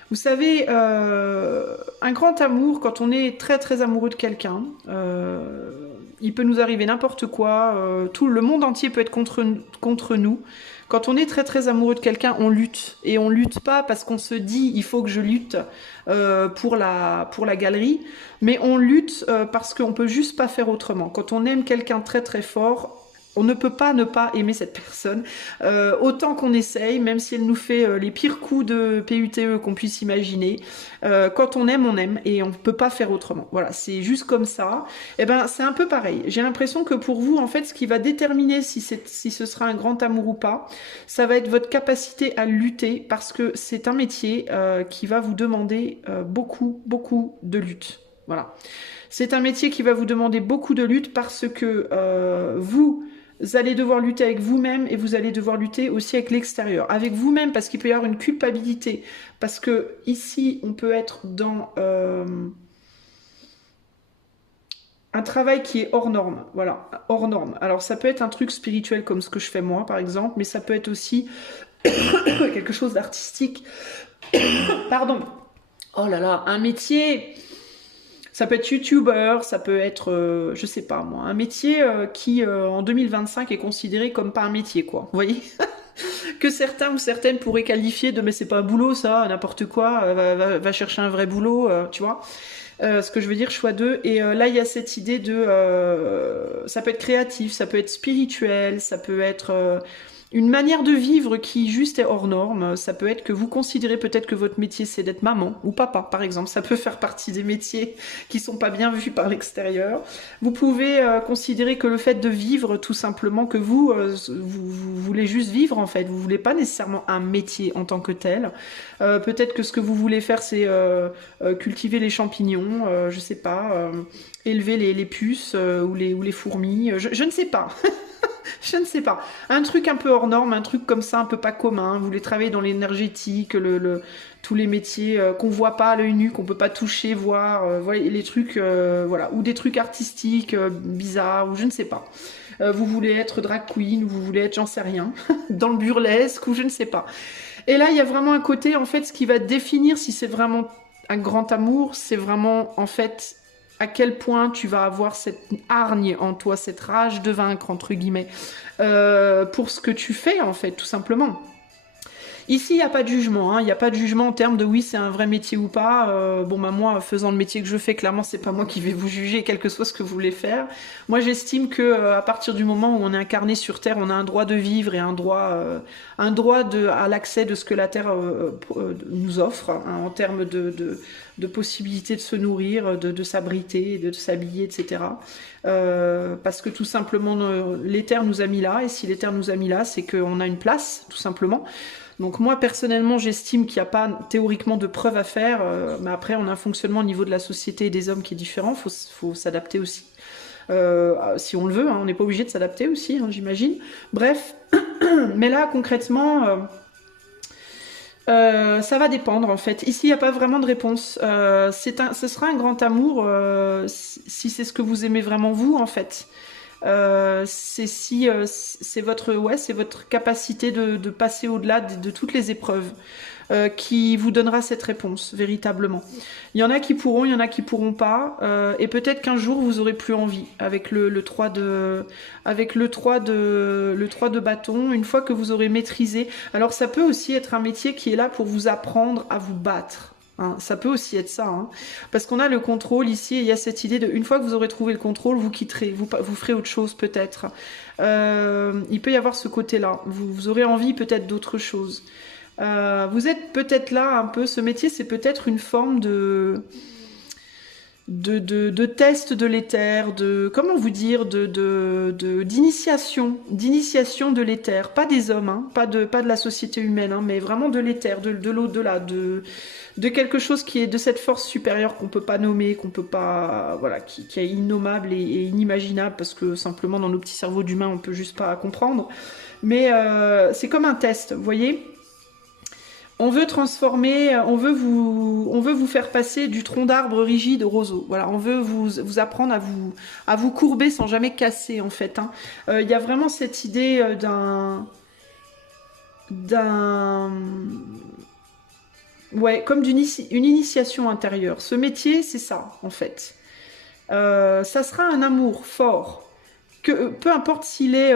Vous savez, un grand amour, quand on est très très amoureux de quelqu'un, il peut nous arriver n'importe quoi, tout le monde entier peut être contre nous. Quand on est très très amoureux de quelqu'un, on lutte. Et on lutte pas parce qu'on se dit il faut que je lutte pour la galerie, mais on lutte parce qu'on peut juste pas faire autrement. Quand on aime quelqu'un très très fort, on ne peut pas ne pas aimer cette personne, autant qu'on essaye, même si elle nous fait les pires coups de PUTE qu'on puisse imaginer. Quand on aime, et on ne peut pas faire autrement. Voilà, c'est juste comme ça. Et ben, c'est un peu pareil. J'ai l'impression que pour vous, en fait, ce qui va déterminer si ce sera un grand amour ou pas, ça va être votre capacité à lutter, parce que c'est un métier qui va vous demander beaucoup, beaucoup de lutte. Voilà. C'est un métier qui va vous demander beaucoup de lutte parce que vous allez devoir lutter avec vous-même et vous allez devoir lutter aussi avec l'extérieur. Avec vous-même parce qu'il peut y avoir une culpabilité. Parce que ici, on peut être dans un travail qui est hors norme. Voilà, hors norme. Alors ça peut être un truc spirituel comme ce que je fais moi, par exemple, mais ça peut être aussi quelque chose d'artistique. Pardon. Oh là là, un métier... Ça peut être youtubeur, ça peut être, je sais pas moi, un métier qui en 2025 est considéré comme pas un métier, quoi. Vous voyez? Que certains ou certaines pourraient qualifier de mais c'est pas un boulot ça, n'importe quoi, va chercher un vrai boulot, tu vois. Ce que je veux dire, choix 2. Et là, il y a cette idée de... ça peut être créatif, ça peut être spirituel, ça peut être... une manière de vivre qui juste est hors norme. Ça peut être que vous considérez peut-être que votre métier c'est d'être maman ou papa par exemple. Ça peut faire partie des métiers qui sont pas bien vus par l'extérieur. Vous pouvez considérer que le fait de vivre tout simplement, que vous voulez juste vivre en fait. Vous voulez pas nécessairement un métier en tant que tel. Peut-être que ce que vous voulez faire c'est cultiver les champignons, je sais pas, élever les puces ou les fourmis. Je ne sais pas. Je ne sais pas. Un truc un peu hors norme, un truc comme ça, un peu pas commun. Vous voulez travailler dans l'énergétique, tous les métiers qu'on voit pas à l'œil nu, qu'on peut pas toucher, voir, les trucs, voilà, ou des trucs artistiques bizarres, ou je ne sais pas. Vous voulez être drag queen, ou vous voulez être, j'en sais rien, dans le burlesque, ou je ne sais pas. Et là, il y a vraiment un côté, en fait, ce qui va définir si c'est vraiment un grand amour, c'est vraiment, en fait, à quel point tu vas avoir cette hargne en toi, cette rage de vaincre, entre guillemets, pour ce que tu fais, en fait, tout simplement. Ici, il n'y a pas de jugement, hein. Il n'y a pas de jugement en termes de oui, c'est un vrai métier ou pas. Bon, bah moi, faisant le métier que je fais, clairement, c'est pas moi qui vais vous juger, quel que soit ce que vous voulez faire. Moi, j'estime que à partir du moment où on est incarné sur Terre, on a un droit de vivre et un droit à l'accès de ce que la Terre nous offre, hein, en termes de possibilités de se nourrir, de s'abriter, de s'habiller, etc. Parce que tout simplement, l'Éther nous a mis là, et si l'Éther nous a mis là, c'est qu'on a une place, tout simplement. Donc moi, personnellement, j'estime qu'il n'y a pas théoriquement de preuves à faire, mais après, on a un fonctionnement au niveau de la société et des hommes qui est différent, faut s'adapter aussi. Si on le veut, hein, on n'est pas obligé de s'adapter aussi, hein, j'imagine. Bref, mais là, concrètement... ça va dépendre en fait. Ici, il n'y a pas vraiment de réponse. Ce sera un grand amour si c'est ce que vous aimez vraiment vous en fait. C'est votre capacité de passer au-delà de toutes les épreuves qui vous donnera cette réponse véritablement. Il y en a qui pourront, il y en a qui pourront pas, et peut-être qu'un jour vous aurez plus envie avec le 3 de bâton, une fois que vous aurez maîtrisé. Alors ça peut aussi être un métier qui est là pour vous apprendre à vous battre. Hein, ça peut aussi être ça, hein. Parce qu'on a le contrôle ici, et il y a cette idée de, une fois que vous aurez trouvé le contrôle, vous quitterez, vous ferez autre chose peut-être. Il peut y avoir ce côté-là, vous aurez envie peut-être d'autre chose. Vous êtes peut-être là un peu, ce métier c'est peut-être une forme de test de l'éther, comment vous dire, d'initiation de l'éther, pas des hommes, hein, pas de la société humaine, hein, mais vraiment de l'éther, de l'au-delà, de quelque chose qui est de cette force supérieure qu'on peut pas nommer, qu'on peut pas, voilà, qui est innommable et inimaginable parce que simplement dans nos petits cerveaux d'humains on peut juste pas comprendre. Mais c'est comme un test, vous voyez. On veut transformer, on veut vous faire passer du tronc d'arbre rigide au roseau. Voilà, on veut vous apprendre à vous courber sans jamais casser en fait. Hein. Y a vraiment cette idée d'un, ouais, comme une initiation intérieure. Ce métier, c'est ça en fait. Ça sera un amour fort. Que, peu importe s'il est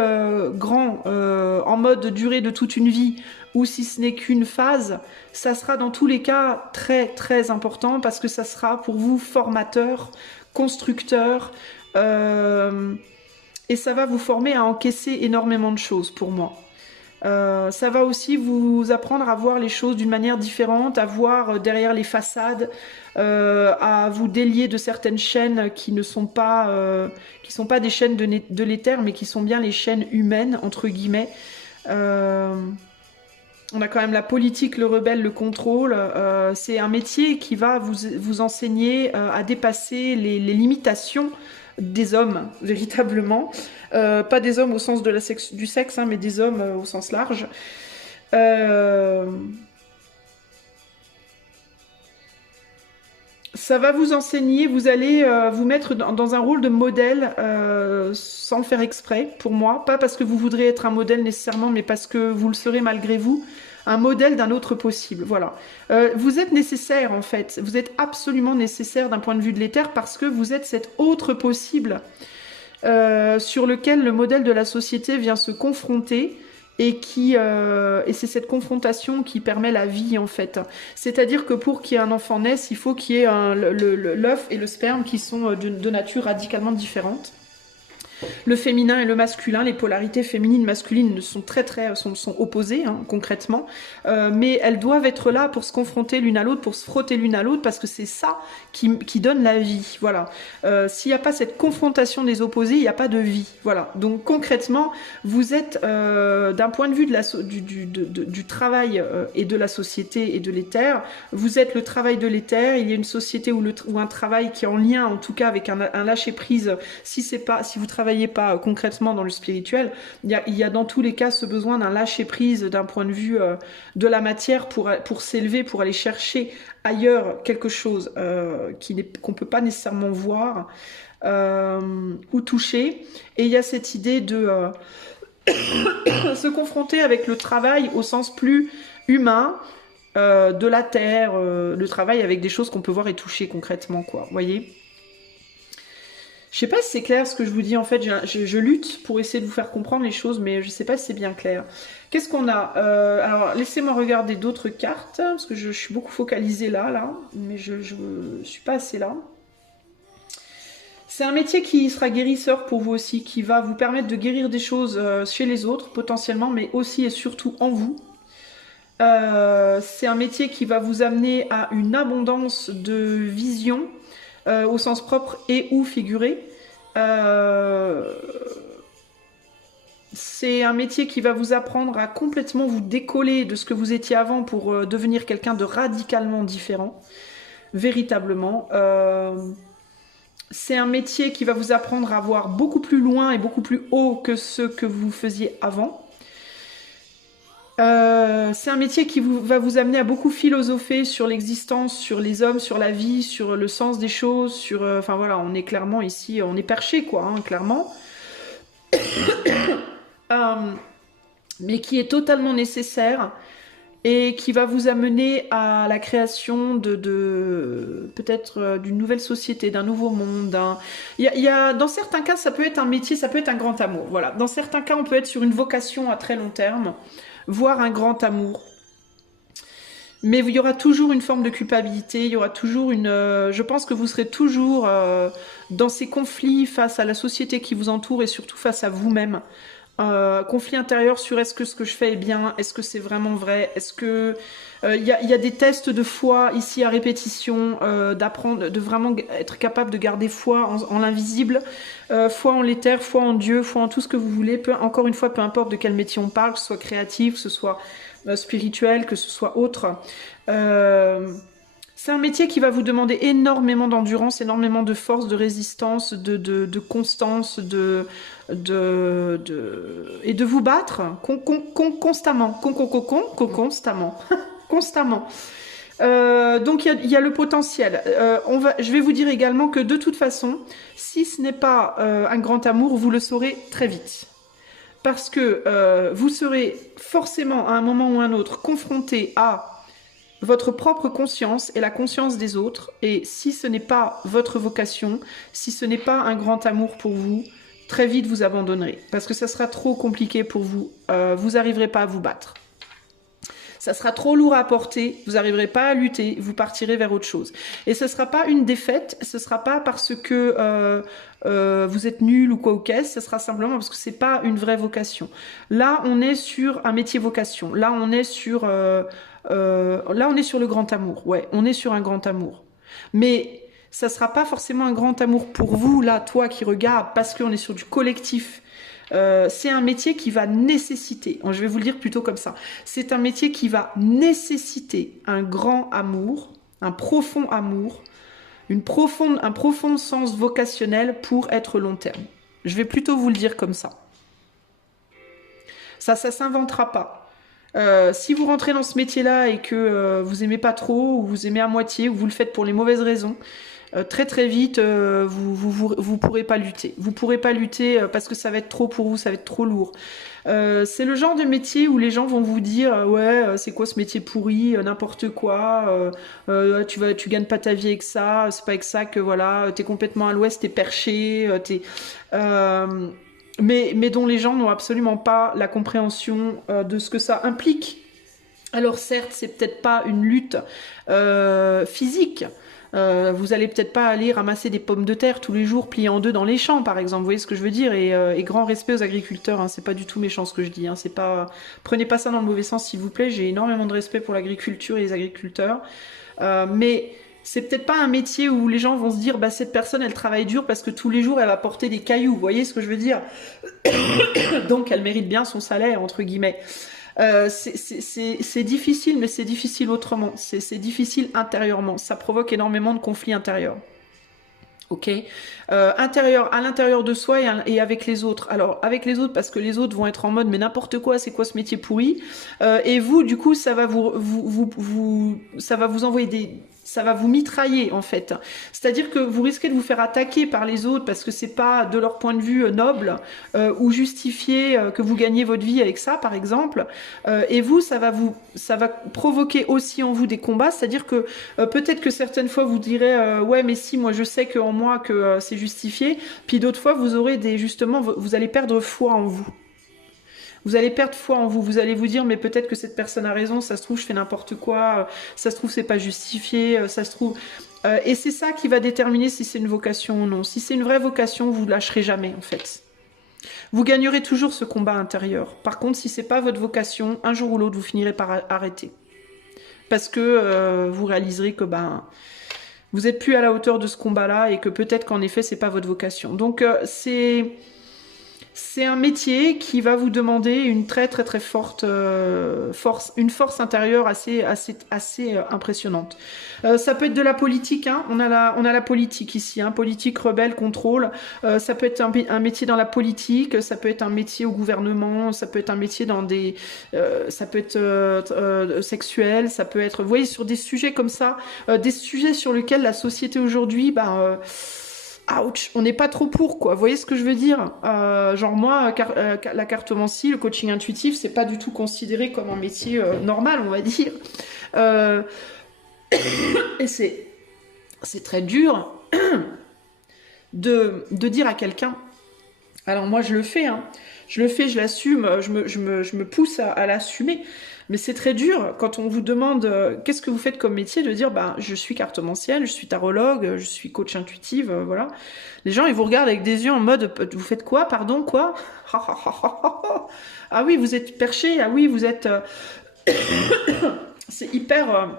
grand, en mode durée de toute une vie, ou si ce n'est qu'une phase, ça sera dans tous les cas très très important parce que ça sera pour vous formateur, constructeur, et ça va vous former à encaisser énormément de choses pour moi. Ça va aussi vous apprendre à voir les choses d'une manière différente, à voir derrière les façades, à vous délier de certaines chaînes qui ne sont pas des chaînes de l'éther, mais qui sont bien les chaînes humaines, entre guillemets. On a quand même la politique, le rebelle, le contrôle. C'est un métier qui va vous enseigner à dépasser les limitations des hommes, véritablement. Pas des hommes au sens de du sexe, hein, mais des hommes au sens large. Ça va vous enseigner, vous allez vous mettre dans un rôle de modèle sans le faire exprès, pour moi. Pas parce que vous voudrez être un modèle nécessairement, mais parce que vous le serez malgré vous. Un modèle d'un autre possible, voilà. Vous êtes nécessaire en fait, vous êtes absolument nécessaire d'un point de vue de l'éther parce que vous êtes cet autre possible sur lequel le modèle de la société vient se confronter et c'est cette confrontation qui permet la vie en fait. C'est-à-dire que pour qu'il y ait un enfant naisse, il faut qu'il y ait l'œuf et le sperme qui sont de nature radicalement différente. Le féminin et le masculin, les polarités féminines masculines sont sont opposées hein, concrètement, mais elles doivent être là pour se confronter l'une à l'autre, pour se frotter l'une à l'autre, parce que c'est ça qui donne la vie. Voilà. S'il n'y a pas cette confrontation des opposés, il n'y a pas de vie. Voilà. Donc concrètement, vous êtes d'un point de vue du travail et de la société et de l'éther, vous êtes le travail de l'éther. Il y a une société ou un travail qui est en lien, en tout cas, avec un lâcher prise. Si vous travaillez pas concrètement dans le spirituel, il y a dans tous les cas ce besoin d'un lâcher prise d'un point de vue de la matière pour s'élever, pour aller chercher ailleurs quelque chose qu'on peut pas nécessairement voir ou toucher. Et il y a cette idée de se confronter avec le travail au sens plus humain de la terre, le travail avec des choses qu'on peut voir et toucher concrètement, quoi. Vous voyez ? Je sais pas si c'est clair ce que je vous dis, en fait, je lutte pour essayer de vous faire comprendre les choses, mais je sais pas si c'est bien clair. Qu'est-ce qu'on a alors, laissez-moi regarder d'autres cartes, parce que je suis beaucoup focalisée là, mais je suis pas assez là. C'est un métier qui sera guérisseur pour vous aussi, qui va vous permettre de guérir des choses chez les autres, potentiellement, mais aussi et surtout en vous. C'est un métier qui va vous amener à une abondance de vision, au sens propre et ou figuré. C'est un métier qui va vous apprendre à complètement vous décoller de ce que vous étiez avant pour devenir quelqu'un de radicalement différent, véritablement. C'est un métier qui va vous apprendre à voir beaucoup plus loin et beaucoup plus haut que ce que vous faisiez avant. C'est un métier qui va vous amener à beaucoup philosopher sur l'existence, sur les hommes, sur la vie, sur le sens des choses, enfin voilà, on est clairement ici, on est perché quoi, hein, clairement. Mais qui est totalement nécessaire et qui va vous amener à la création peut-être d'une nouvelle société, d'un nouveau monde. Dans certains cas, ça peut être un métier, ça peut être un grand amour. Voilà. Dans certains cas, on peut être sur une vocation à très long terme, voire un grand amour. Mais il y aura toujours une forme de culpabilité, il y aura toujours je pense que vous serez toujours dans ces conflits face à la société qui vous entoure et surtout face à vous-même. Conflit intérieur sur est-ce que ce que je fais est bien, est-ce que c'est vraiment vrai, est-ce que il y a des tests de foi ici à répétition, d'apprendre, de vraiment être capable de garder foi en l'invisible, foi en l'éther, foi en Dieu, foi en tout ce que vous voulez, encore une fois, peu importe de quel métier on parle, que ce soit créatif, que ce soit spirituel, que ce soit autre. C'est un métier qui va vous demander énormément d'endurance, énormément de force, de résistance, de constance, et de vous battre constamment. Constamment. constamment. Donc il y a le potentiel. Je vais vous dire également que de toute façon, si ce n'est pas un grand amour, vous le saurez très vite. Parce que vous serez forcément à un moment ou un autre confronté à votre propre conscience et la conscience des autres. Et si ce n'est pas votre vocation, si ce n'est pas un grand amour pour vous, très vite vous abandonnerez. Parce que ça sera trop compliqué pour vous. Vous n'arriverez pas à vous battre. Ça sera trop lourd à porter, vous n'arriverez pas à lutter, vous partirez vers autre chose. Et ce ne sera pas une défaite, ce ne sera pas parce que vous êtes nul ou quoi ou qu'est-ce, ce sera simplement parce que ce n'est pas une vraie vocation. Là, on est sur un métier vocation. Là, on est sur le grand amour. Ouais, on est sur un grand amour. Mais ça ne sera pas forcément un grand amour pour vous, là, toi qui regardes, parce qu'on est sur du collectif. C'est un métier qui va nécessiter, je vais vous le dire plutôt comme ça, c'est un métier qui va nécessiter un grand amour, un profond amour, un profond sens vocationnel pour être long terme. Je vais plutôt vous le dire comme ça. Ça s'inventera pas. Si vous rentrez dans ce métier-là et que vous aimez pas trop, ou vous aimez à moitié, ou vous le faites pour les mauvaises raisons, très très vite, vous pourrez pas lutter. Vous pourrez pas lutter parce que ça va être trop pour vous, ça va être trop lourd. C'est le genre de métier où les gens vont vous dire ouais, c'est quoi ce métier pourri, n'importe quoi, tu gagnes pas ta vie avec ça, c'est pas avec ça que voilà, t'es complètement à l'ouest, t'es perché, mais dont les gens n'ont absolument pas la compréhension de ce que ça implique. Alors certes, c'est peut-être pas une lutte physique. Vous allez peut-être pas aller ramasser des pommes de terre tous les jours pliées en deux dans les champs, par exemple. Vous voyez ce que je veux dire, et grand respect aux agriculteurs. Hein, c'est pas du tout méchant ce que je dis. Hein, c'est pas, prenez pas ça dans le mauvais sens, s'il vous plaît. J'ai énormément de respect pour l'agriculture et les agriculteurs, mais c'est peut-être pas un métier où les gens vont se dire bah cette personne elle travaille dur parce que tous les jours elle va porter des cailloux. Vous voyez ce que je veux dire? Donc elle mérite bien son salaire entre guillemets. C'est difficile, mais c'est difficile autrement. C'est difficile intérieurement. Ça provoque énormément de conflits intérieurs. Ok, à l'intérieur de soi et avec les autres. Alors avec les autres parce que les autres vont être en mode mais n'importe quoi, c'est quoi ce métier pourri, et vous du coup ça va ça va vous envoyer ça va vous mitrailler en fait. C'est-à-dire que vous risquez de vous faire attaquer par les autres parce que c'est pas de leur point de vue noble ou justifié que vous gagnez votre vie avec ça par exemple. Et vous ça va provoquer aussi en vous des combats. C'est-à-dire que peut-être que certaines fois vous direz ouais mais si moi je sais que en moi que c'est justifié. Puis d'autres fois vous aurez vous allez perdre foi en vous. Vous allez perdre foi en vous, vous allez vous dire mais peut-être que cette personne a raison, ça se trouve je fais n'importe quoi, ça se trouve c'est pas justifié, ça se trouve... et c'est ça qui va déterminer si c'est une vocation ou non. Si c'est une vraie vocation, vous ne lâcherez jamais en fait. Vous gagnerez toujours ce combat intérieur. Par contre, si c'est pas votre vocation, un jour ou l'autre, vous finirez par arrêter. Parce que vous réaliserez que vous n'êtes plus à la hauteur de ce combat-là et que peut-être qu'en effet, c'est pas votre vocation. Donc c'est un métier qui va vous demander une très très très forte force intérieure assez impressionnante. Ça peut être de la politique, hein. On a la politique ici, hein. Politique, rebelle, contrôle. Ça peut être un métier dans la politique, ça peut être un métier au gouvernement, ça peut être un métier dans des, ça peut être sexuel, ça peut être, vous voyez, sur des sujets comme ça, des sujets sur lesquels la société aujourd'hui, ouch, on n'est pas trop pour quoi. Vous voyez ce que je veux dire? Genre moi, la cartomancie, le coaching intuitif, c'est pas du tout considéré comme un métier normal, on va dire. Et c'est très dur de dire à quelqu'un. Alors moi je le fais, hein. Je l'assume, je me pousse à l'assumer. Mais c'est très dur quand on vous demande qu'est-ce que vous faites comme métier, de dire je suis cartomancienne, je suis tarologue, je suis coach intuitive, voilà. Les gens ils vous regardent avec des yeux en mode vous faites quoi, pardon, quoi? Ah oui, vous êtes perché, ah oui, vous êtes... c'est hyper...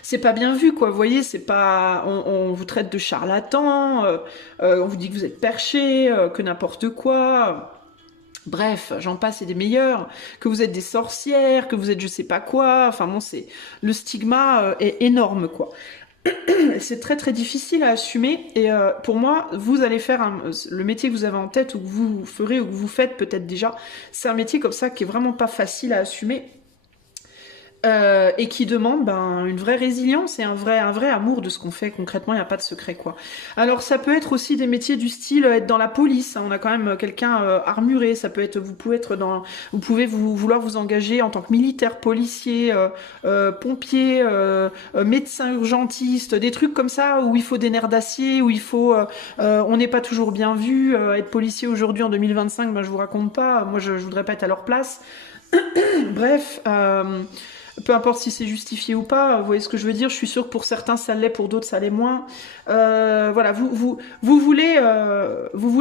c'est pas bien vu, quoi. Vous voyez, c'est pas... On vous traite de charlatan, on vous dit que vous êtes perché, que n'importe quoi... Bref, j'en passe et des meilleurs, que vous êtes des sorcières, que vous êtes je sais pas quoi, enfin bon, le stigma est énorme quoi. C'est très très difficile à assumer et pour moi, vous allez faire le métier que vous avez en tête ou que vous ferez ou que vous faites peut-être déjà, c'est un métier comme ça qui est vraiment pas facile à assumer. et qui demande une vraie résilience et un vrai amour de ce qu'on fait concrètement. Il n'y a pas de secret, quoi. Alors ça peut être aussi des métiers du style être dans la police, hein. On a quand même quelqu'un armuré. Ça peut être, vous pouvez vouloir vous engager en tant que militaire, policier, pompier, médecin urgentiste, des trucs comme ça où il faut des nerfs d'acier, où il faut, on n'est pas toujours bien vu. Être policier aujourd'hui en 2025, je vous raconte pas. Moi, je voudrais pas être à leur place. Bref. Peu importe si c'est justifié ou pas, vous voyez ce que je veux dire. Je suis sûre que pour certains ça l'est, pour d'autres ça l'est moins. Voilà, vous voulez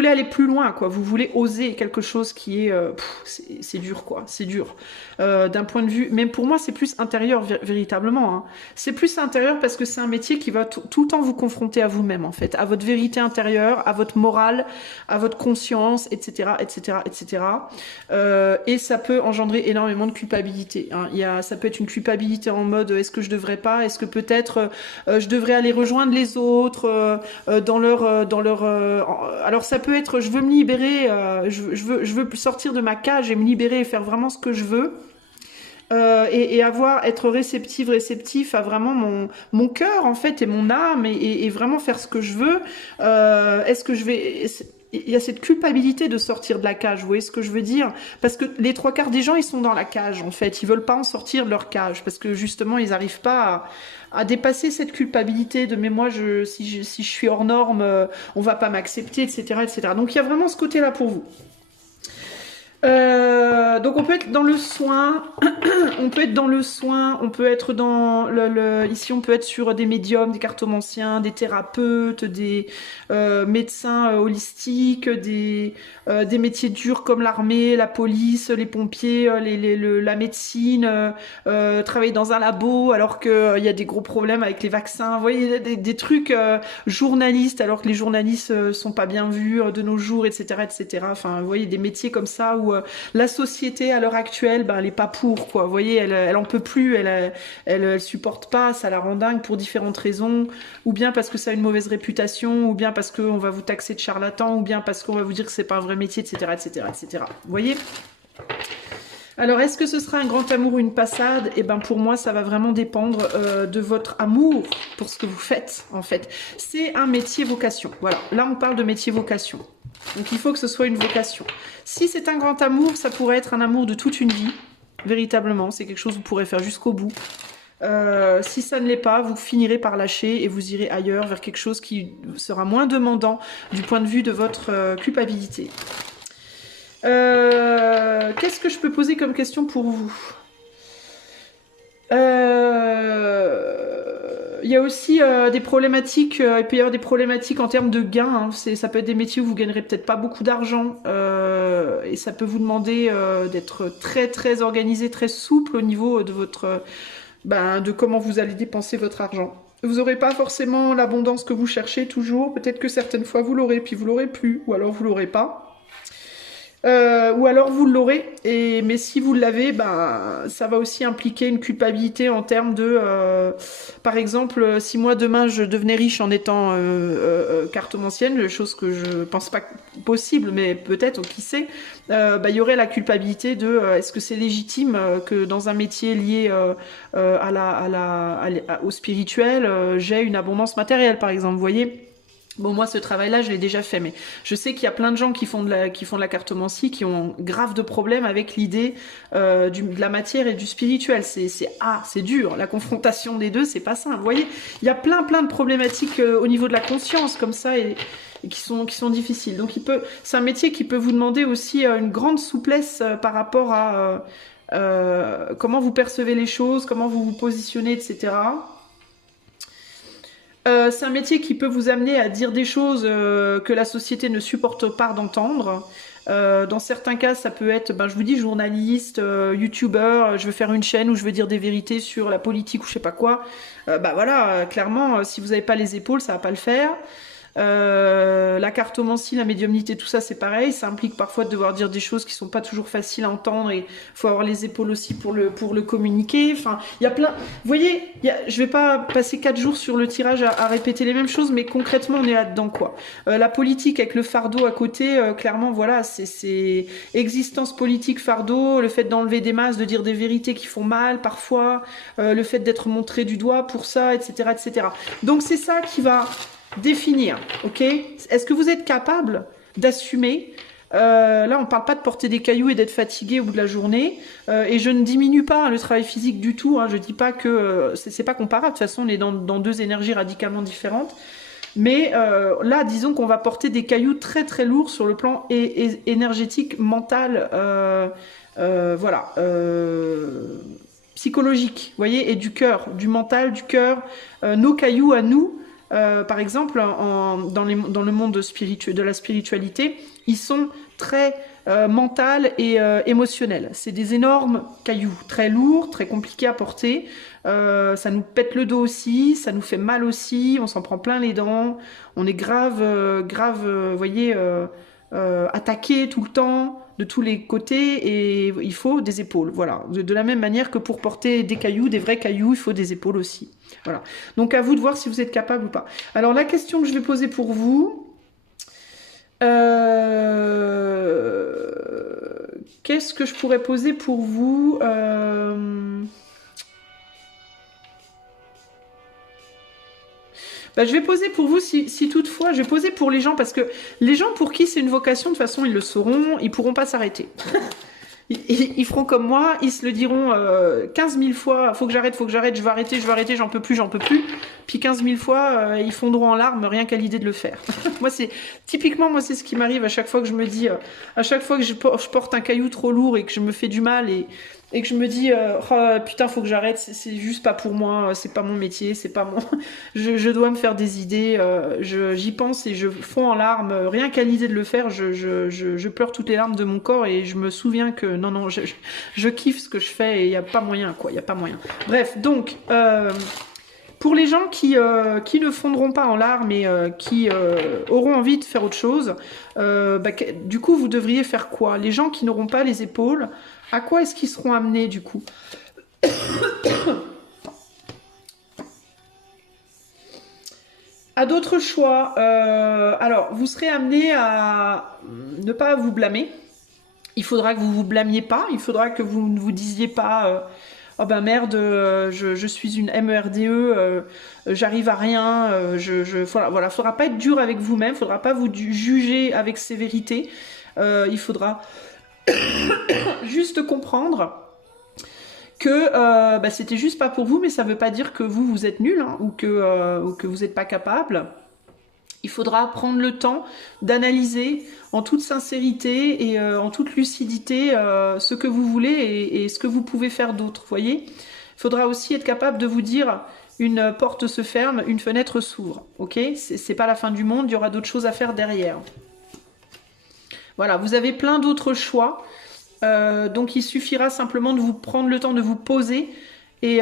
aller plus loin, quoi. Vous voulez oser quelque chose qui est, c'est dur, quoi. C'est dur d'un point de vue. Mais pour moi, c'est plus intérieur véritablement, hein. C'est plus intérieur parce que c'est un métier qui va tout le temps vous confronter à vous-même, en fait, à votre vérité intérieure, à votre morale, à votre conscience, etc., etc., etc. Et ça peut engendrer énormément de culpabilité, hein. Ça peut être une culpabilité en mode est-ce que je devrais pas, est-ce que peut-être je devrais aller rejoindre les autres dans leur alors ça peut être je veux me libérer, je veux sortir de ma cage et me libérer et faire vraiment ce que je veux. Et être réceptif à vraiment mon cœur en fait et mon âme et vraiment faire ce que je veux. Est-ce que je vais il y a cette culpabilité de sortir de la cage, vous voyez ce que je veux dire? Parce que les 3/4 des gens, ils sont dans la cage, en fait. Ils veulent pas en sortir de leur cage, parce que justement, ils n'arrivent pas à dépasser cette culpabilité de mais moi, si je suis hors norme, on va pas m'accepter, etc., etc. Donc, il y a vraiment ce côté-là pour vous. Donc on peut être dans le soin, on peut être dans le soin, on peut être dans ici on peut être sur des médiums, des cartomanciens, des thérapeutes, des médecins holistiques, des métiers durs comme l'armée, la police, les pompiers, la médecine, travailler dans un labo alors qu'il y a des gros problèmes avec les vaccins. Vous voyez des trucs journalistes alors que les journalistes sont pas bien vus de nos jours, etc., etc. Enfin, vous voyez des métiers comme ça où la société à l'heure actuelle, elle est pas pour, quoi. Vous voyez, elle en peut plus, elle supporte pas, ça la rend dingue pour différentes raisons, ou bien parce que ça a une mauvaise réputation, ou bien parce qu'on va vous taxer de charlatan, ou bien parce qu'on va vous dire que c'est pas un vrai métier, etc., etc., etc. Vous voyez? Alors, est-ce que ce sera un grand amour ou une passade? Eh ben, pour moi, ça va vraiment dépendre de votre amour pour ce que vous faites, en fait. C'est un métier vocation. Voilà, là, on parle de métier vocation. Donc, il faut que ce soit une vocation. Si c'est un grand amour, ça pourrait être un amour de toute une vie, véritablement. C'est quelque chose que vous pourrez faire jusqu'au bout. Si ça ne l'est pas, vous finirez par lâcher et vous irez ailleurs, vers quelque chose qui sera moins demandant du point de vue de votre culpabilité. Qu'est-ce que je peux poser comme question pour vous? Il y a aussi des problématiques, il peut y avoir des problématiques en termes de gains, hein. Ça peut être des métiers où vous gagnerez peut-être pas beaucoup d'argent et ça peut vous demander d'être très très organisé, très souple au niveau de votre, de comment vous allez dépenser votre argent. Vous n'aurez pas forcément l'abondance que vous cherchez toujours, peut-être que certaines fois vous l'aurez puis vous l'aurez plus, ou alors vous l'aurez pas. Ou alors vous l'aurez, mais si vous l'avez, ça va aussi impliquer une culpabilité en termes de, par exemple, si moi demain je devenais riche en étant cartomancienne, chose que je pense pas possible, mais peut-être, qui sait, il y aurait la culpabilité de, est-ce que c'est légitime que dans un métier lié au spirituel, j'ai une abondance matérielle, par exemple, vous voyez? Bon, moi, ce travail-là, je l'ai déjà fait, mais je sais qu'il y a plein de gens qui font de la cartomancie, qui ont grave de problèmes avec l'idée de la matière et du spirituel. C'est dur. La confrontation des deux, c'est pas simple. Vous voyez, il y a plein de problématiques au niveau de la conscience, comme ça, et qui sont difficiles. Donc, c'est un métier qui peut vous demander aussi une grande souplesse par rapport à comment vous percevez les choses, comment vous vous positionnez, etc. C'est un métier qui peut vous amener à dire des choses que la société ne supporte pas d'entendre. Dans certains cas, ça peut être, je vous dis, journaliste, youtubeur, je veux faire une chaîne où je veux dire des vérités sur la politique ou je sais pas quoi. Voilà, clairement, si vous n'avez pas les épaules, ça va pas le faire. La cartomancie, la médiumnité, tout ça, c'est pareil. Ça implique parfois de devoir dire des choses qui sont pas toujours faciles à entendre et faut avoir les épaules aussi pour le communiquer. Enfin, il y a plein... Vous voyez, je vais pas passer 4 jours sur le tirage à répéter les mêmes choses, mais concrètement, on est là-dedans, quoi. La politique avec le fardeau à côté, clairement, voilà, c'est existence politique, fardeau, le fait d'enlever des masses, de dire des vérités qui font mal parfois, le fait d'être montré du doigt pour ça, etc., etc. Donc c'est ça qui va définir, ok? Est-ce que vous êtes capable d'assumer? Là, on parle pas de porter des cailloux et d'être fatigué au bout de la journée. Et je ne diminue pas le travail physique du tout. Hein, je dis pas que c'est pas comparable. De toute façon, on est dans deux énergies radicalement différentes. Mais là, disons qu'on va porter des cailloux très très lourds sur le plan énergétique, mental, voilà, psychologique, vous voyez, et du cœur, du mental, du cœur. Nos cailloux à nous, par exemple, dans le monde spirituel, de la spiritualité, ils sont très mental et émotionnels. C'est des énormes cailloux, très lourds, très compliqués à porter. Ça nous pète le dos aussi, ça nous fait mal aussi, on s'en prend plein les dents, on est grave, vous voyez, attaqué tout le temps, de tous les côtés, et il faut des épaules, voilà. De la même manière que pour porter des cailloux, des vrais cailloux, il faut des épaules aussi. Voilà. Donc à vous de voir si vous êtes capable ou pas. Alors la question que je vais poser pour vous, qu'est-ce que je pourrais poser pour vous? Je vais poser pour vous, si toutefois, je vais poser pour les gens, parce que les gens pour qui c'est une vocation, de toute façon, ils le sauront, ils pourront pas s'arrêter. Ils feront comme moi, ils se le diront 15 000 fois, faut que j'arrête, je vais arrêter, j'en peux plus. Puis 15 000 fois, ils fondront en larmes rien qu'à l'idée de le faire. Moi, c'est ce qui m'arrive à chaque fois que je me dis, à chaque fois que je porte un caillou trop lourd et que je me fais du mal et que je me dis oh, putain, faut que j'arrête, c'est juste pas pour moi, c'est pas mon métier, c'est pas mon je dois me faire des idées, j'y pense et je fonds en larmes rien qu'à l'idée de le faire, je pleure toutes les larmes de mon corps et je me souviens que non, je kiffe ce que je fais et il y a pas moyen, quoi, il y a pas moyen. Bref, donc pour les gens qui ne fondront pas en larmes et qui auront envie de faire autre chose, du coup, vous devriez faire quoi? Les gens qui n'auront pas les épaules, à quoi est-ce qu'ils seront amenés, du coup? À d'autres choix. Alors, vous serez amenés à ne pas vous blâmer. Il faudra que vous vous blâmiez pas. Il faudra que vous ne vous disiez pas... oh ben merde, je suis une MERDE, j'arrive à rien, voilà, faudra pas être dur avec vous-même, faudra pas vous juger avec sévérité, il faudra juste comprendre que c'était juste pas pour vous, mais ça veut pas dire que vous êtes nul, hein, ou que vous n'êtes pas capable. Il faudra prendre le temps d'analyser en toute sincérité et en toute lucidité ce que vous voulez et ce que vous pouvez faire d'autre, voyez. Il faudra aussi être capable de vous dire une porte se ferme, une fenêtre s'ouvre, ok? C'est pas la fin du monde, il y aura d'autres choses à faire derrière. Voilà, vous avez plein d'autres choix, donc il suffira simplement de vous prendre le temps de vous poser et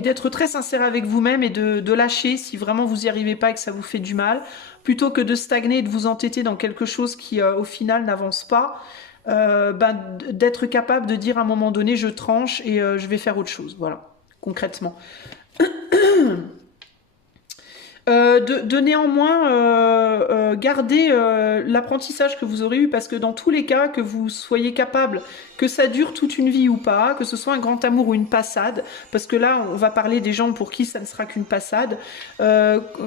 d'être très sincère avec vous-même et de lâcher si vraiment vous n'y arrivez pas et que ça vous fait du mal, plutôt que de stagner et de vous entêter dans quelque chose qui au final n'avance pas, d'être capable de dire à un moment donné je tranche et je vais faire autre chose, voilà, concrètement. De néanmoins garder l'apprentissage que vous aurez eu, parce que dans tous les cas, que vous soyez capable, que ça dure toute une vie ou pas, que ce soit un grand amour ou une passade, parce que là on va parler des gens pour qui ça ne sera qu'une passade,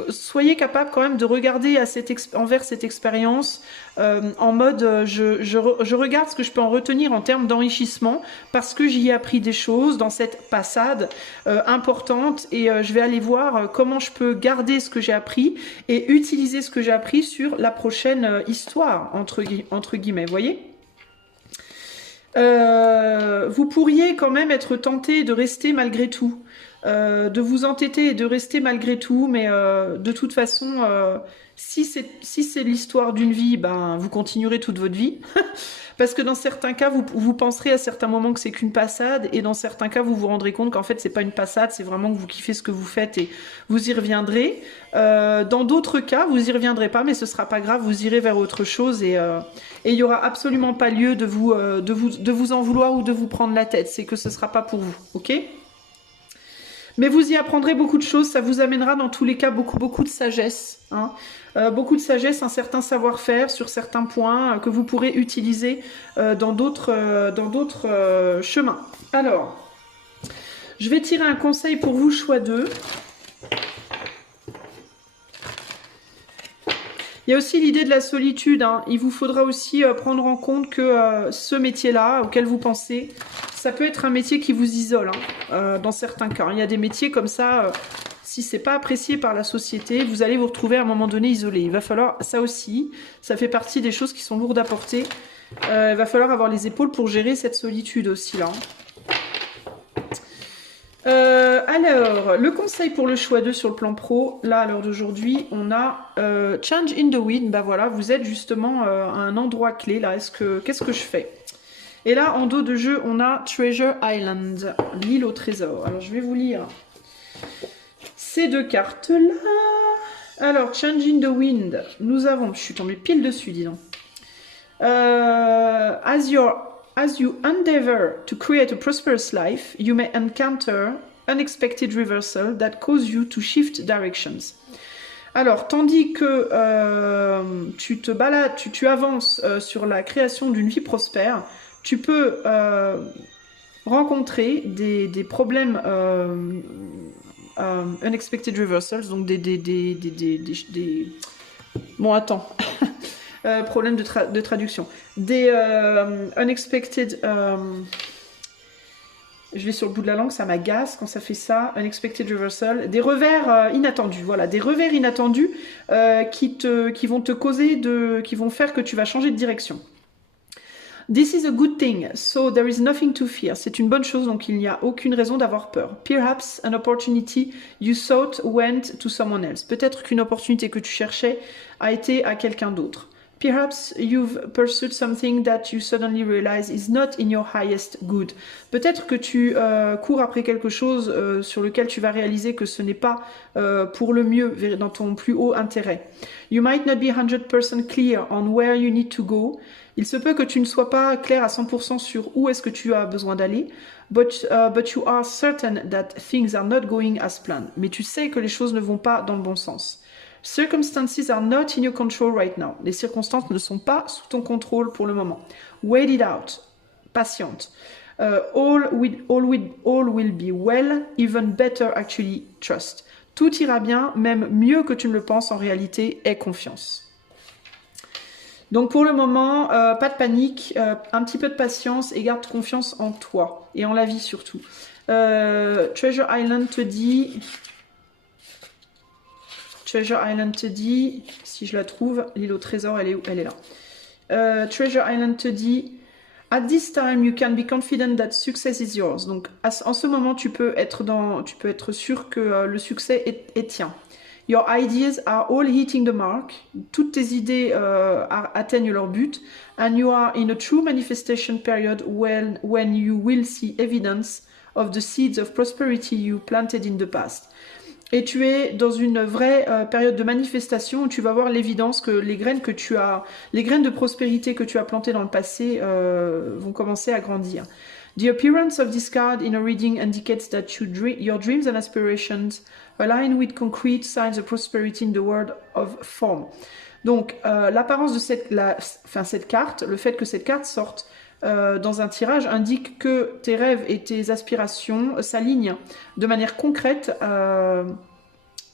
soyez capable quand même de regarder envers cette expérience en mode je regarde ce que je peux en retenir en termes d'enrichissement, parce que j'y ai appris des choses dans cette passade importante, et je vais aller voir comment je peux garder ce que j'ai appris et utiliser ce que j'ai appris sur la prochaine histoire, entre guillemets, vous voyez. Vous pourriez quand même être tenté de rester malgré tout, de vous entêter et de rester malgré tout, mais de toute façon, si c'est l'histoire d'une vie, ben vous continuerez toute votre vie. Parce que dans certains cas, vous penserez à certains moments que c'est qu'une passade, et dans certains cas, vous vous rendrez compte qu'en fait, c'est pas une passade, c'est vraiment que vous kiffez ce que vous faites et vous y reviendrez. Dans d'autres cas, vous y reviendrez pas, mais ce sera pas grave, vous irez vers autre chose et il y aura absolument pas lieu de vous en vouloir ou de vous prendre la tête. C'est que ce sera pas pour vous, ok? Mais vous y apprendrez beaucoup de choses, ça vous amènera dans tous les cas beaucoup de sagesse, hein. Beaucoup de sagesse, un certain savoir-faire sur certains points que vous pourrez utiliser dans d'autres chemins. Alors, je vais tirer un conseil pour vous, choix 2. Il y a aussi l'idée de la solitude, hein. Il vous faudra aussi prendre en compte que ce métier-là, auquel vous pensez, ça peut être un métier qui vous isole, hein, dans certains cas. Il y a des métiers comme ça, si c'est pas apprécié par la société, vous allez vous retrouver à un moment donné isolé. Il va falloir, ça aussi, ça fait partie des choses qui sont lourdes à porter. Il va falloir avoir les épaules pour gérer cette solitude aussi, là. Alors, le conseil pour le choix 2 sur le plan pro, là, à l'heure d'aujourd'hui, on a Change in the Wind. Bah voilà, vous êtes justement à un endroit clé, là. Qu'est-ce que je fais? Et là, en dos de jeu, on a Treasure Island, l'île au trésor. Alors, je vais vous lire ces deux cartes-là. Alors, Change in the Wind, nous avons... Je suis tombée pile dessus, dis donc. As you endeavor to create a prosperous life, you may encounter unexpected reversal that cause you to shift directions. Alors, tandis que tu te balades, tu avances sur la création d'une vie prospère, tu peux rencontrer des problèmes unexpected reversals, donc bon, attends. Problème de traduction. Des unexpected... je vais sur le bout de la langue, ça m'agace quand ça fait ça. Unexpected reversal. Des revers inattendus. Voilà, des revers inattendus qui vont te causer qui vont faire que tu vas changer de direction. This is a good thing, so there is nothing to fear. C'est une bonne chose, donc il n'y a aucune raison d'avoir peur. Perhaps an opportunity you sought went to someone else. Peut-être qu'une opportunité que tu cherchais a été à quelqu'un d'autre. Perhaps you've pursued something that you suddenly realize is not in your highest good. Peut-être que tu cours après quelque chose sur lequel tu vas réaliser que ce n'est pas pour le mieux, dans ton plus haut intérêt. You might not be 100% clear on where you need to go. Il se peut que tu ne sois pas clair à 100% sur où est-ce que tu as besoin d'aller, but you are certain that things are not going as planned. Mais tu sais que les choses ne vont pas dans le bon sens. Circumstances are not in your control right now. Les circonstances ne sont pas sous ton contrôle pour le moment. Wait it out. Patiente. All will be well, even better actually, trust. Tout ira bien, même mieux que tu ne le penses en réalité, aie confiance. Donc pour le moment, pas de panique, un petit peu de patience et garde confiance en toi et en la vie surtout. Treasure Island te dit, si je la trouve, l'île au trésor, elle est où? Elle est là. Treasure Island te dit, at this time you can be confident that success is yours. Donc en ce moment, tu peux être sûr que le succès est tien. Your ideas are all hitting the mark. Toutes tes idées atteignent leur but. And you are in a true manifestation period when you will see evidence of the seeds of prosperity you planted in the past. Et tu es dans une vraie période de manifestation où tu vas voir l'évidence que les graines de prospérité que tu as plantées dans le passé vont commencer à grandir. The appearance of this card in a reading indicates that your dreams and aspirations align with concrete signs of prosperity in the world of form. Donc, l'apparence de cette carte, le fait que cette carte sorte dans un tirage indique que tes rêves et tes aspirations s'alignent de manière concrète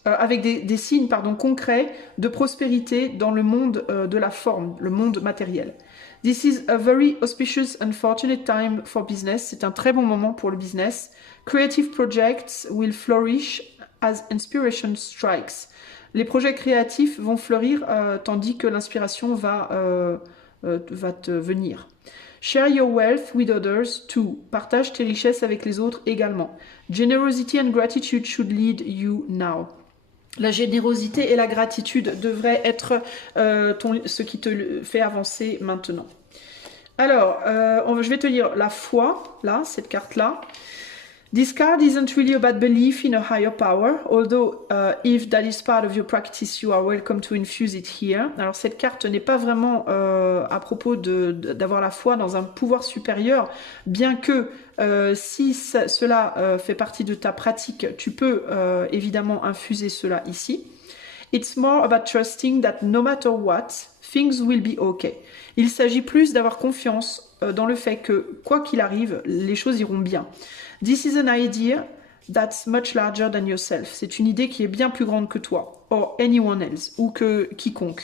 avec des signes concrets de prospérité dans le monde de la forme, le monde matériel. This is a very auspicious and fortunate time for business. C'est un très bon moment pour le business. Creative projects will flourish as inspiration strikes. Les projets créatifs vont fleurir tandis que l'inspiration va te venir. Share your wealth with others too. Partage tes richesses avec les autres également. Generosity and gratitude should lead you now. La générosité et la gratitude devraient être ce qui te fait avancer maintenant. Alors, je vais te lire la foi, là, cette carte-là. This card isn't really about belief in a higher power, although if that is part of your practice, you are welcome to infuse it here. Alors cette carte n'est pas vraiment à propos d'avoir la foi dans un pouvoir supérieur, bien que si cela fait partie de ta pratique, tu peux évidemment infuser cela ici. It's more about trusting that no matter what, things will be okay. Il s'agit plus d'avoir confiance dans le fait que, quoi qu'il arrive, les choses iront bien. This is an idea that's much larger than yourself. C'est une idée qui est bien plus grande que toi, or anyone else, ou que quiconque.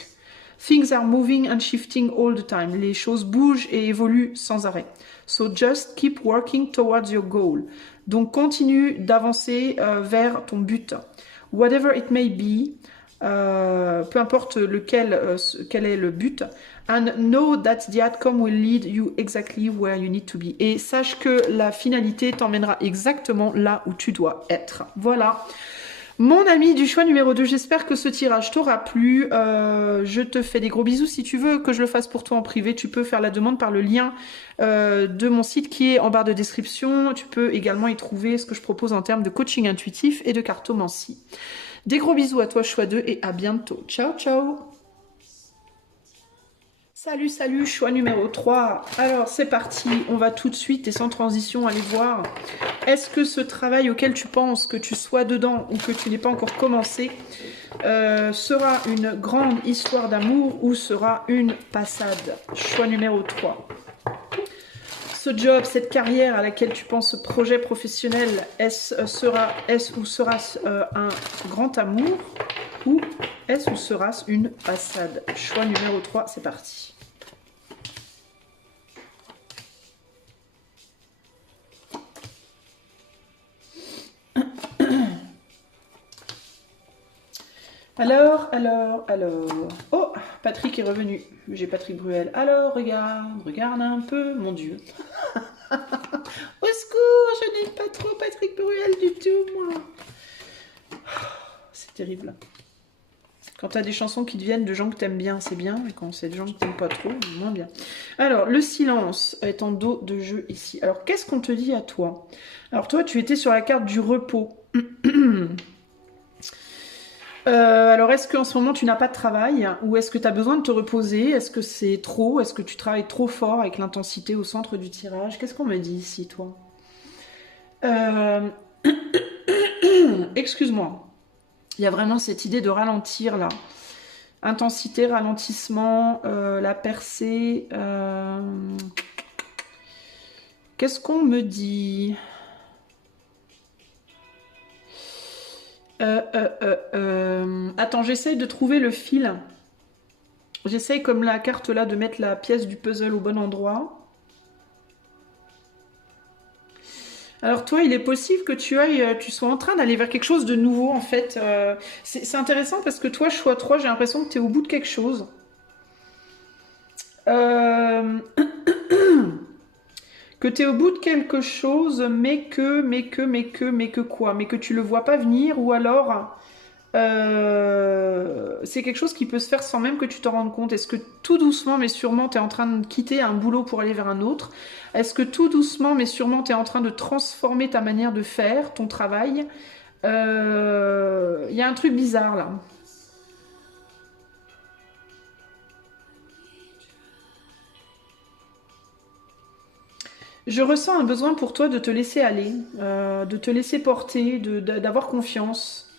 Things are moving and shifting all the time. Les choses bougent et évoluent sans arrêt. So just keep working towards your goal. Donc continue d'avancer vers ton but. Whatever it may be, peu importe quel est le but, and know that the outcome will lead you exactly where you need to be. Et sache que la finalité t'emmènera exactement là où tu dois être. Voilà. Mon ami du choix numéro 2, j'espère que ce tirage t'aura plu. Je te fais des gros bisous. Si tu veux que je le fasse pour toi en privé, tu peux faire la demande par le lien de mon site qui est en barre de description. Tu peux également y trouver ce que je propose en termes de coaching intuitif et de cartomancie. Des gros bisous à toi, choix 2, et à bientôt. Ciao, ciao. Salut, salut, choix numéro 3. Alors, c'est parti. On va tout de suite et sans transition aller voir. Est-ce que ce travail auquel tu penses, que tu sois dedans ou que tu n'aies pas encore commencé, sera une grande histoire d'amour ou sera une passade? Choix numéro 3. Ce job, cette carrière à laquelle tu penses, ce projet professionnel, est-ce ou sera-ce un grand amour ou est-ce ou sera-ce une passade? Choix numéro 3, c'est parti. Alors. Oh, Patrick est revenu. J'ai Patrick Bruel. Alors, regarde un peu, mon Dieu. Au secours, je n'aime pas trop Patrick Bruel du tout, moi. C'est terrible. Quand tu as des chansons qui deviennent de gens que tu aimes bien, c'est bien. Et quand c'est des gens que tu n'aimes pas trop, moins bien. Alors, le silence est en dos de jeu ici. Alors, qu'est-ce qu'on te dit à toi? Alors, toi, tu étais sur la carte du repos. Alors, est-ce qu'en ce moment, tu n'as pas de travail? Ou est-ce que tu as besoin de te reposer? Est-ce que c'est trop? Est-ce que tu travailles trop fort avec l'intensité au centre du tirage? Qu'est-ce qu'on me dit ici, toi? Excuse-moi. Il y a vraiment cette idée de ralentir, là. Intensité, ralentissement, la percée. Qu'est-ce qu'on me dit? Attends, j'essaye de trouver le fil. J'essaye comme la carte là de mettre la pièce du puzzle au bon endroit. Alors toi, il est possible que tu sois en train d'aller vers quelque chose de nouveau en fait. C'est intéressant parce que toi, choix 3, j'ai l'impression que tu es au bout de quelque chose. Que tu es au bout de quelque chose, mais que quoi? Mais que tu le vois pas venir, ou alors c'est quelque chose qui peut se faire sans même que tu t'en rendes compte. Est-ce que tout doucement, mais sûrement, tu es en train de quitter un boulot pour aller vers un autre? Est-ce que tout doucement, mais sûrement, tu es en train de transformer ta manière de faire, ton travail? Il y a un truc bizarre là. Je ressens un besoin pour toi de te laisser aller, de te laisser porter, d'avoir confiance.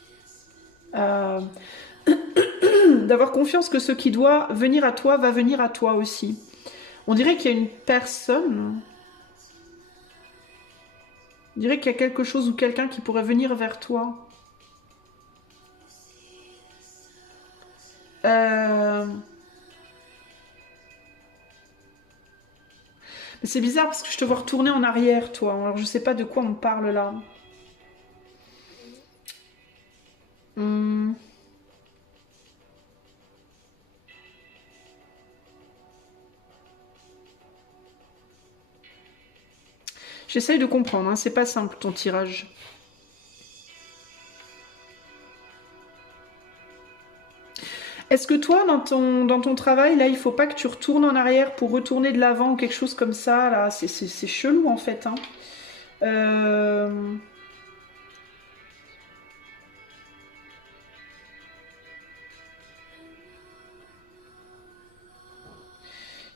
D'avoir confiance que ce qui doit venir à toi va venir à toi aussi. On dirait qu'il y a une personne, on dirait qu'il y a quelque chose ou quelqu'un qui pourrait venir vers toi. Mais c'est bizarre parce que je te vois retourner en arrière, toi. Alors je sais pas de quoi on parle là. J'essaye de comprendre, hein. C'est pas simple ton tirage. Est-ce que toi, dans ton travail, là, il faut pas que tu retournes en arrière pour retourner de l'avant ou quelque chose comme ça, là? C'est chelou, en fait, hein. Euh,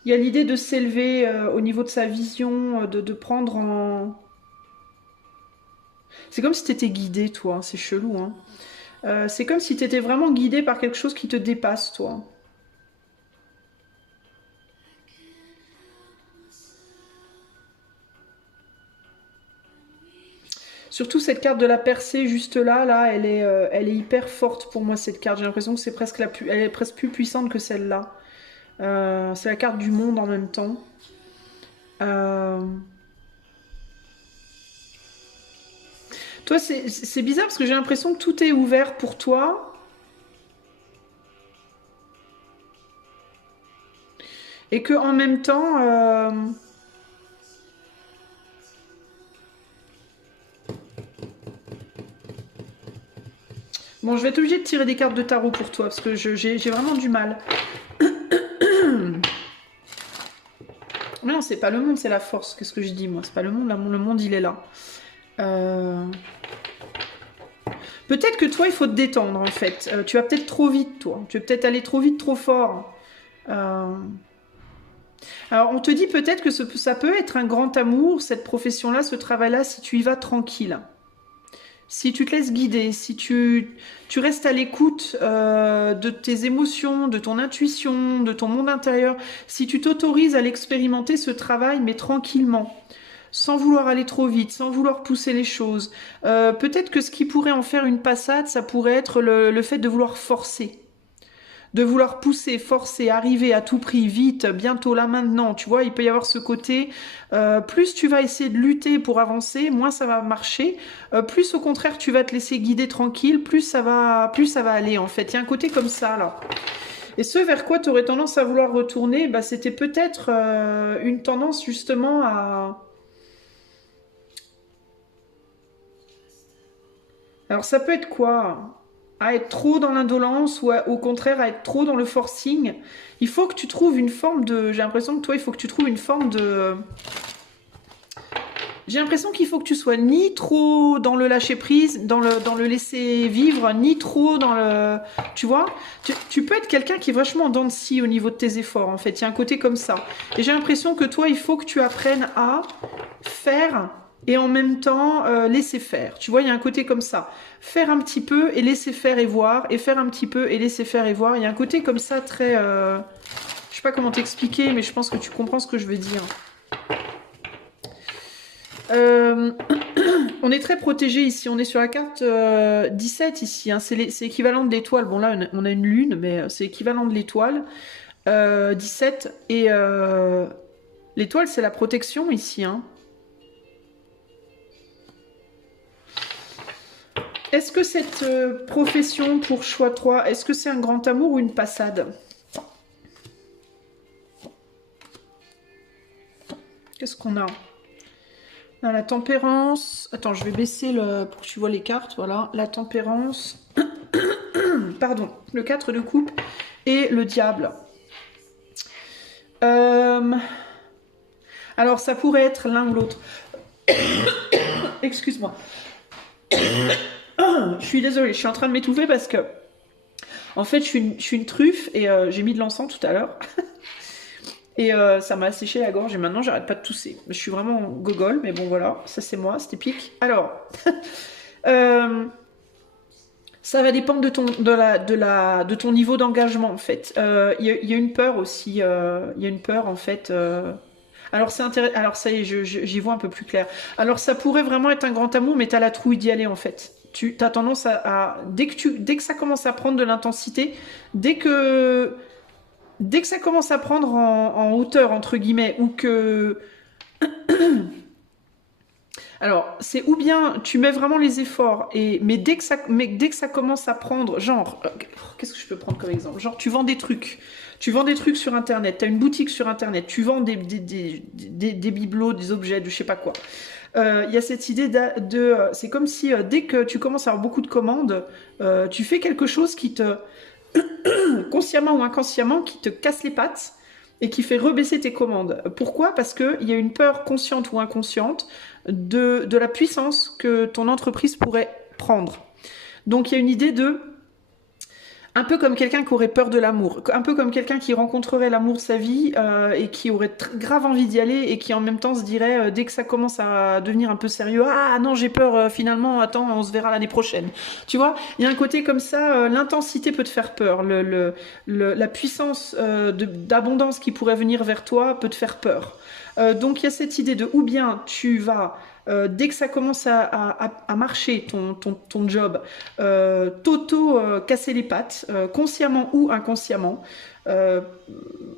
Il y a l'idée de s'élever au niveau de sa vision, de prendre en... C'est comme si tu étais guidé, toi, hein, c'est chelou, hein. C'est comme si tu étais vraiment guidé par quelque chose qui te dépasse, toi. Surtout cette carte de la percée, juste là, elle est hyper forte pour moi, cette carte. J'ai l'impression que c'est presque elle est presque plus puissante que celle-là. C'est la carte du monde en même temps. Euh, Toi, c'est bizarre parce que j'ai l'impression que tout est ouvert pour toi et que en même temps, bon, je vais être obligée de tirer des cartes de tarot pour toi parce que j'ai vraiment du mal. Non, c'est pas le monde, c'est la force. Qu'est-ce que je dis moi? C'est pas le monde, le monde il est là. Euh, Peut-être que toi, il faut te détendre en fait. Tu vas peut-être trop vite, toi. Tu vas peut-être aller trop vite, trop fort. Euh, Alors, on te dit peut-être que ça peut être un grand amour, cette profession-là, ce travail-là, si tu y vas tranquille. Si tu te laisses guider, si tu restes à l'écoute de tes émotions, de ton intuition, de ton monde intérieur, si tu t'autorises à l'expérimenter, ce travail, mais tranquillement, sans vouloir aller trop vite, sans vouloir pousser les choses. Peut-être que ce qui pourrait en faire une passade, ça pourrait être le fait de vouloir forcer. De vouloir pousser, forcer, arriver à tout prix, vite, bientôt, là, maintenant. Tu vois, il peut y avoir ce côté, plus tu vas essayer de lutter pour avancer, moins ça va marcher. Plus au contraire, tu vas te laisser guider tranquille, plus ça va aller, en fait. Il y a un côté comme ça, là. Et ce vers quoi tu aurais tendance à vouloir retourner, bah, c'était peut-être une tendance justement à... Alors ça peut être quoi? À être trop dans l'indolence ou au contraire à être trop dans le forcing. Il faut que tu trouves une forme de... J'ai l'impression que toi, il faut que tu trouves une forme de... J'ai l'impression qu'il faut que tu sois ni trop dans le lâcher prise, dans le laisser vivre, ni trop dans le... Tu vois, tu peux être quelqu'un qui est vachement en dents de scie au niveau de tes efforts, en fait. Il y a un côté comme ça. Et j'ai l'impression que toi, il faut que tu apprennes à faire et en même temps laisser faire. Tu vois, il y a un côté comme ça. Faire un petit peu et laisser faire et voir, et faire un petit peu et laisser faire et voir. Il y a un côté comme ça très... Je sais pas comment t'expliquer, mais je pense que tu comprends ce que je veux dire. Euh, On est très protégé ici. On est sur la carte 17 ici, hein. C'est équivalent de l'étoile. Bon là, on a une lune, mais c'est équivalent de l'étoile. 17. Et l'étoile, c'est la protection ici, hein. Est-ce que cette profession pour choix 3, est-ce que c'est un grand amour ou une passade? Qu'est-ce qu'on a? La tempérance. Attends, je vais baisser pour que tu vois les cartes. Voilà, la tempérance. Pardon, le 4 de coupe et le diable. Alors, ça pourrait être l'un ou l'autre. Excuse-moi. Je suis désolée, je suis en train de m'étouffer parce que, en fait, je suis une truffe et j'ai mis de l'encens tout à l'heure. Et ça m'a asséché la gorge et maintenant j'arrête pas de tousser. Je suis vraiment gogol, mais bon voilà, ça c'est moi, c'est épique. Alors, ça va dépendre de ton niveau d'engagement en fait. Il y a une peur aussi, il y a une peur en fait. Alors c'est intéressant, alors ça y est, j'y vois un peu plus clair. Alors ça pourrait vraiment être un grand amour, mais t'as la trouille d'y aller en fait. Tu as tendance dès que ça commence à prendre de l'intensité, dès que ça commence à prendre en hauteur, entre guillemets, ou que... Alors, c'est ou bien tu mets vraiment les efforts, mais dès que ça commence à prendre, genre, qu'est-ce que je peux prendre comme exemple? Genre, tu vends des trucs. Tu vends des trucs sur Internet, tu as une boutique sur Internet, tu vends des bibelots, des objets, de je sais pas quoi. Il y a cette idée c'est comme si dès que tu commences à avoir beaucoup de commandes, tu fais quelque chose qui te consciemment ou inconsciemment, qui te casse les pattes et qui fait rebaisser tes commandes. Pourquoi? Parce qu'il y a une peur consciente ou inconsciente de la puissance que ton entreprise pourrait prendre. Donc il y a une idée de... Un peu comme quelqu'un qui aurait peur de l'amour, un peu comme quelqu'un qui rencontrerait l'amour de sa vie et qui aurait grave envie d'y aller et qui en même temps se dirait, dès que ça commence à devenir un peu sérieux, ah non j'ai peur finalement, attends on se verra l'année prochaine. Tu vois, il y a un côté comme ça, l'intensité peut te faire peur, la puissance d'abondance qui pourrait venir vers toi peut te faire peur. Donc il y a cette idée de ou bien tu vas... dès que ça commence à marcher, ton job, casser les pattes, consciemment ou inconsciemment,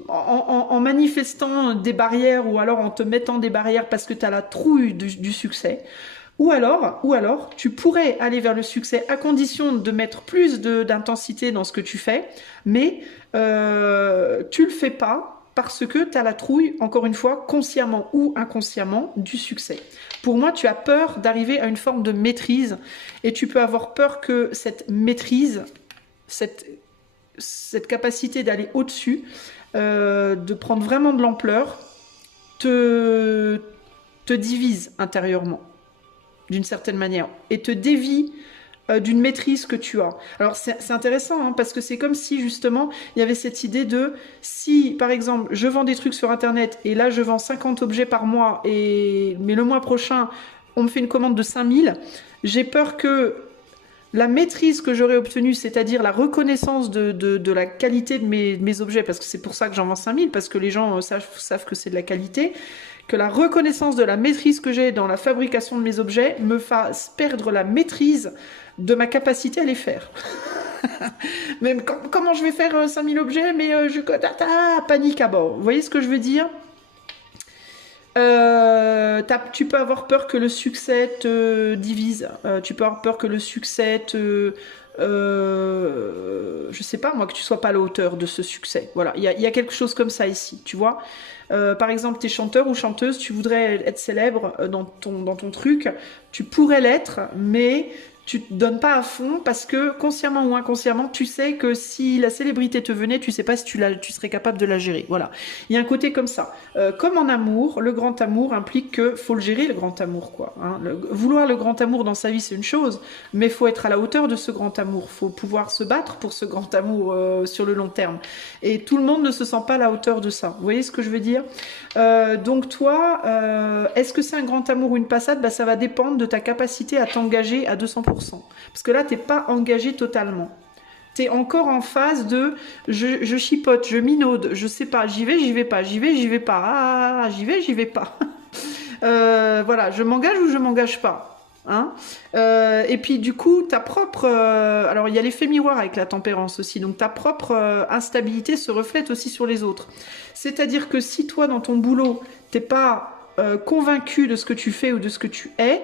en manifestant des barrières ou alors en te mettant des barrières parce que tu as la trouille du succès. Ou alors, tu pourrais aller vers le succès à condition de mettre plus d'intensité dans ce que tu fais, mais tu le fais pas parce que tu as la trouille, encore une fois, consciemment ou inconsciemment, du succès. Pour moi, tu as peur d'arriver à une forme de maîtrise et tu peux avoir peur que cette maîtrise, cette capacité d'aller au-dessus, de prendre vraiment de l'ampleur, te divise intérieurement, d'une certaine manière, et te dévie d'une maîtrise que tu as. Alors c'est intéressant hein, parce que c'est comme si justement il y avait cette idée de si par exemple je vends des trucs sur internet et là je vends 50 objets par mois mais le mois prochain on me fait une commande de 5000, j'ai peur que la maîtrise que j'aurais obtenue, c'est-à-dire la reconnaissance de la qualité de mes objets, parce que c'est pour ça que j'en vends 5000, parce que les gens savent que c'est de la qualité, que la reconnaissance de la maîtrise que j'ai dans la fabrication de mes objets me fasse perdre la maîtrise de ma capacité à les faire. Même comment je vais faire 5000 objets, mais panique à bord. Vous voyez ce que je veux dire? Tu peux avoir peur que le succès te divise, tu peux avoir peur que le succès te... je sais pas moi, que tu sois pas à la hauteur de ce succès. Voilà, il y a quelque chose comme ça ici, tu vois. Par exemple, tu es chanteur ou chanteuse, tu voudrais être célèbre dans ton truc, tu pourrais l'être, mais tu te donnes pas à fond parce que consciemment ou inconsciemment, tu sais que si la célébrité te venait, tu sais pas si tu serais capable de la gérer. Voilà. Il y a un côté comme ça. Comme en amour, le grand amour implique que faut le gérer, le grand amour, quoi. Hein. Vouloir le grand amour dans sa vie, c'est une chose, mais faut être à la hauteur de ce grand amour. Faut pouvoir se battre pour ce grand amour sur le long terme. Et tout le monde ne se sent pas à la hauteur de ça. Vous voyez ce que je veux dire? Donc toi, est-ce que c'est un grand amour ou une passade? Ça va dépendre de ta capacité à t'engager à 200%. Parce que là, tu n'es pas engagé totalement. Tu es encore en phase de je chipote, je minaude, je sais pas, j'y vais pas, j'y vais pas, j'y vais pas. Voilà, je m'engage ou je m'engage pas. Hein et puis du coup, ta propre... alors il y a l'effet miroir avec la tempérance aussi, donc ta propre instabilité se reflète aussi sur les autres. C'est-à-dire que si toi, dans ton boulot, t'es pas convaincu de ce que tu fais ou de ce que tu es,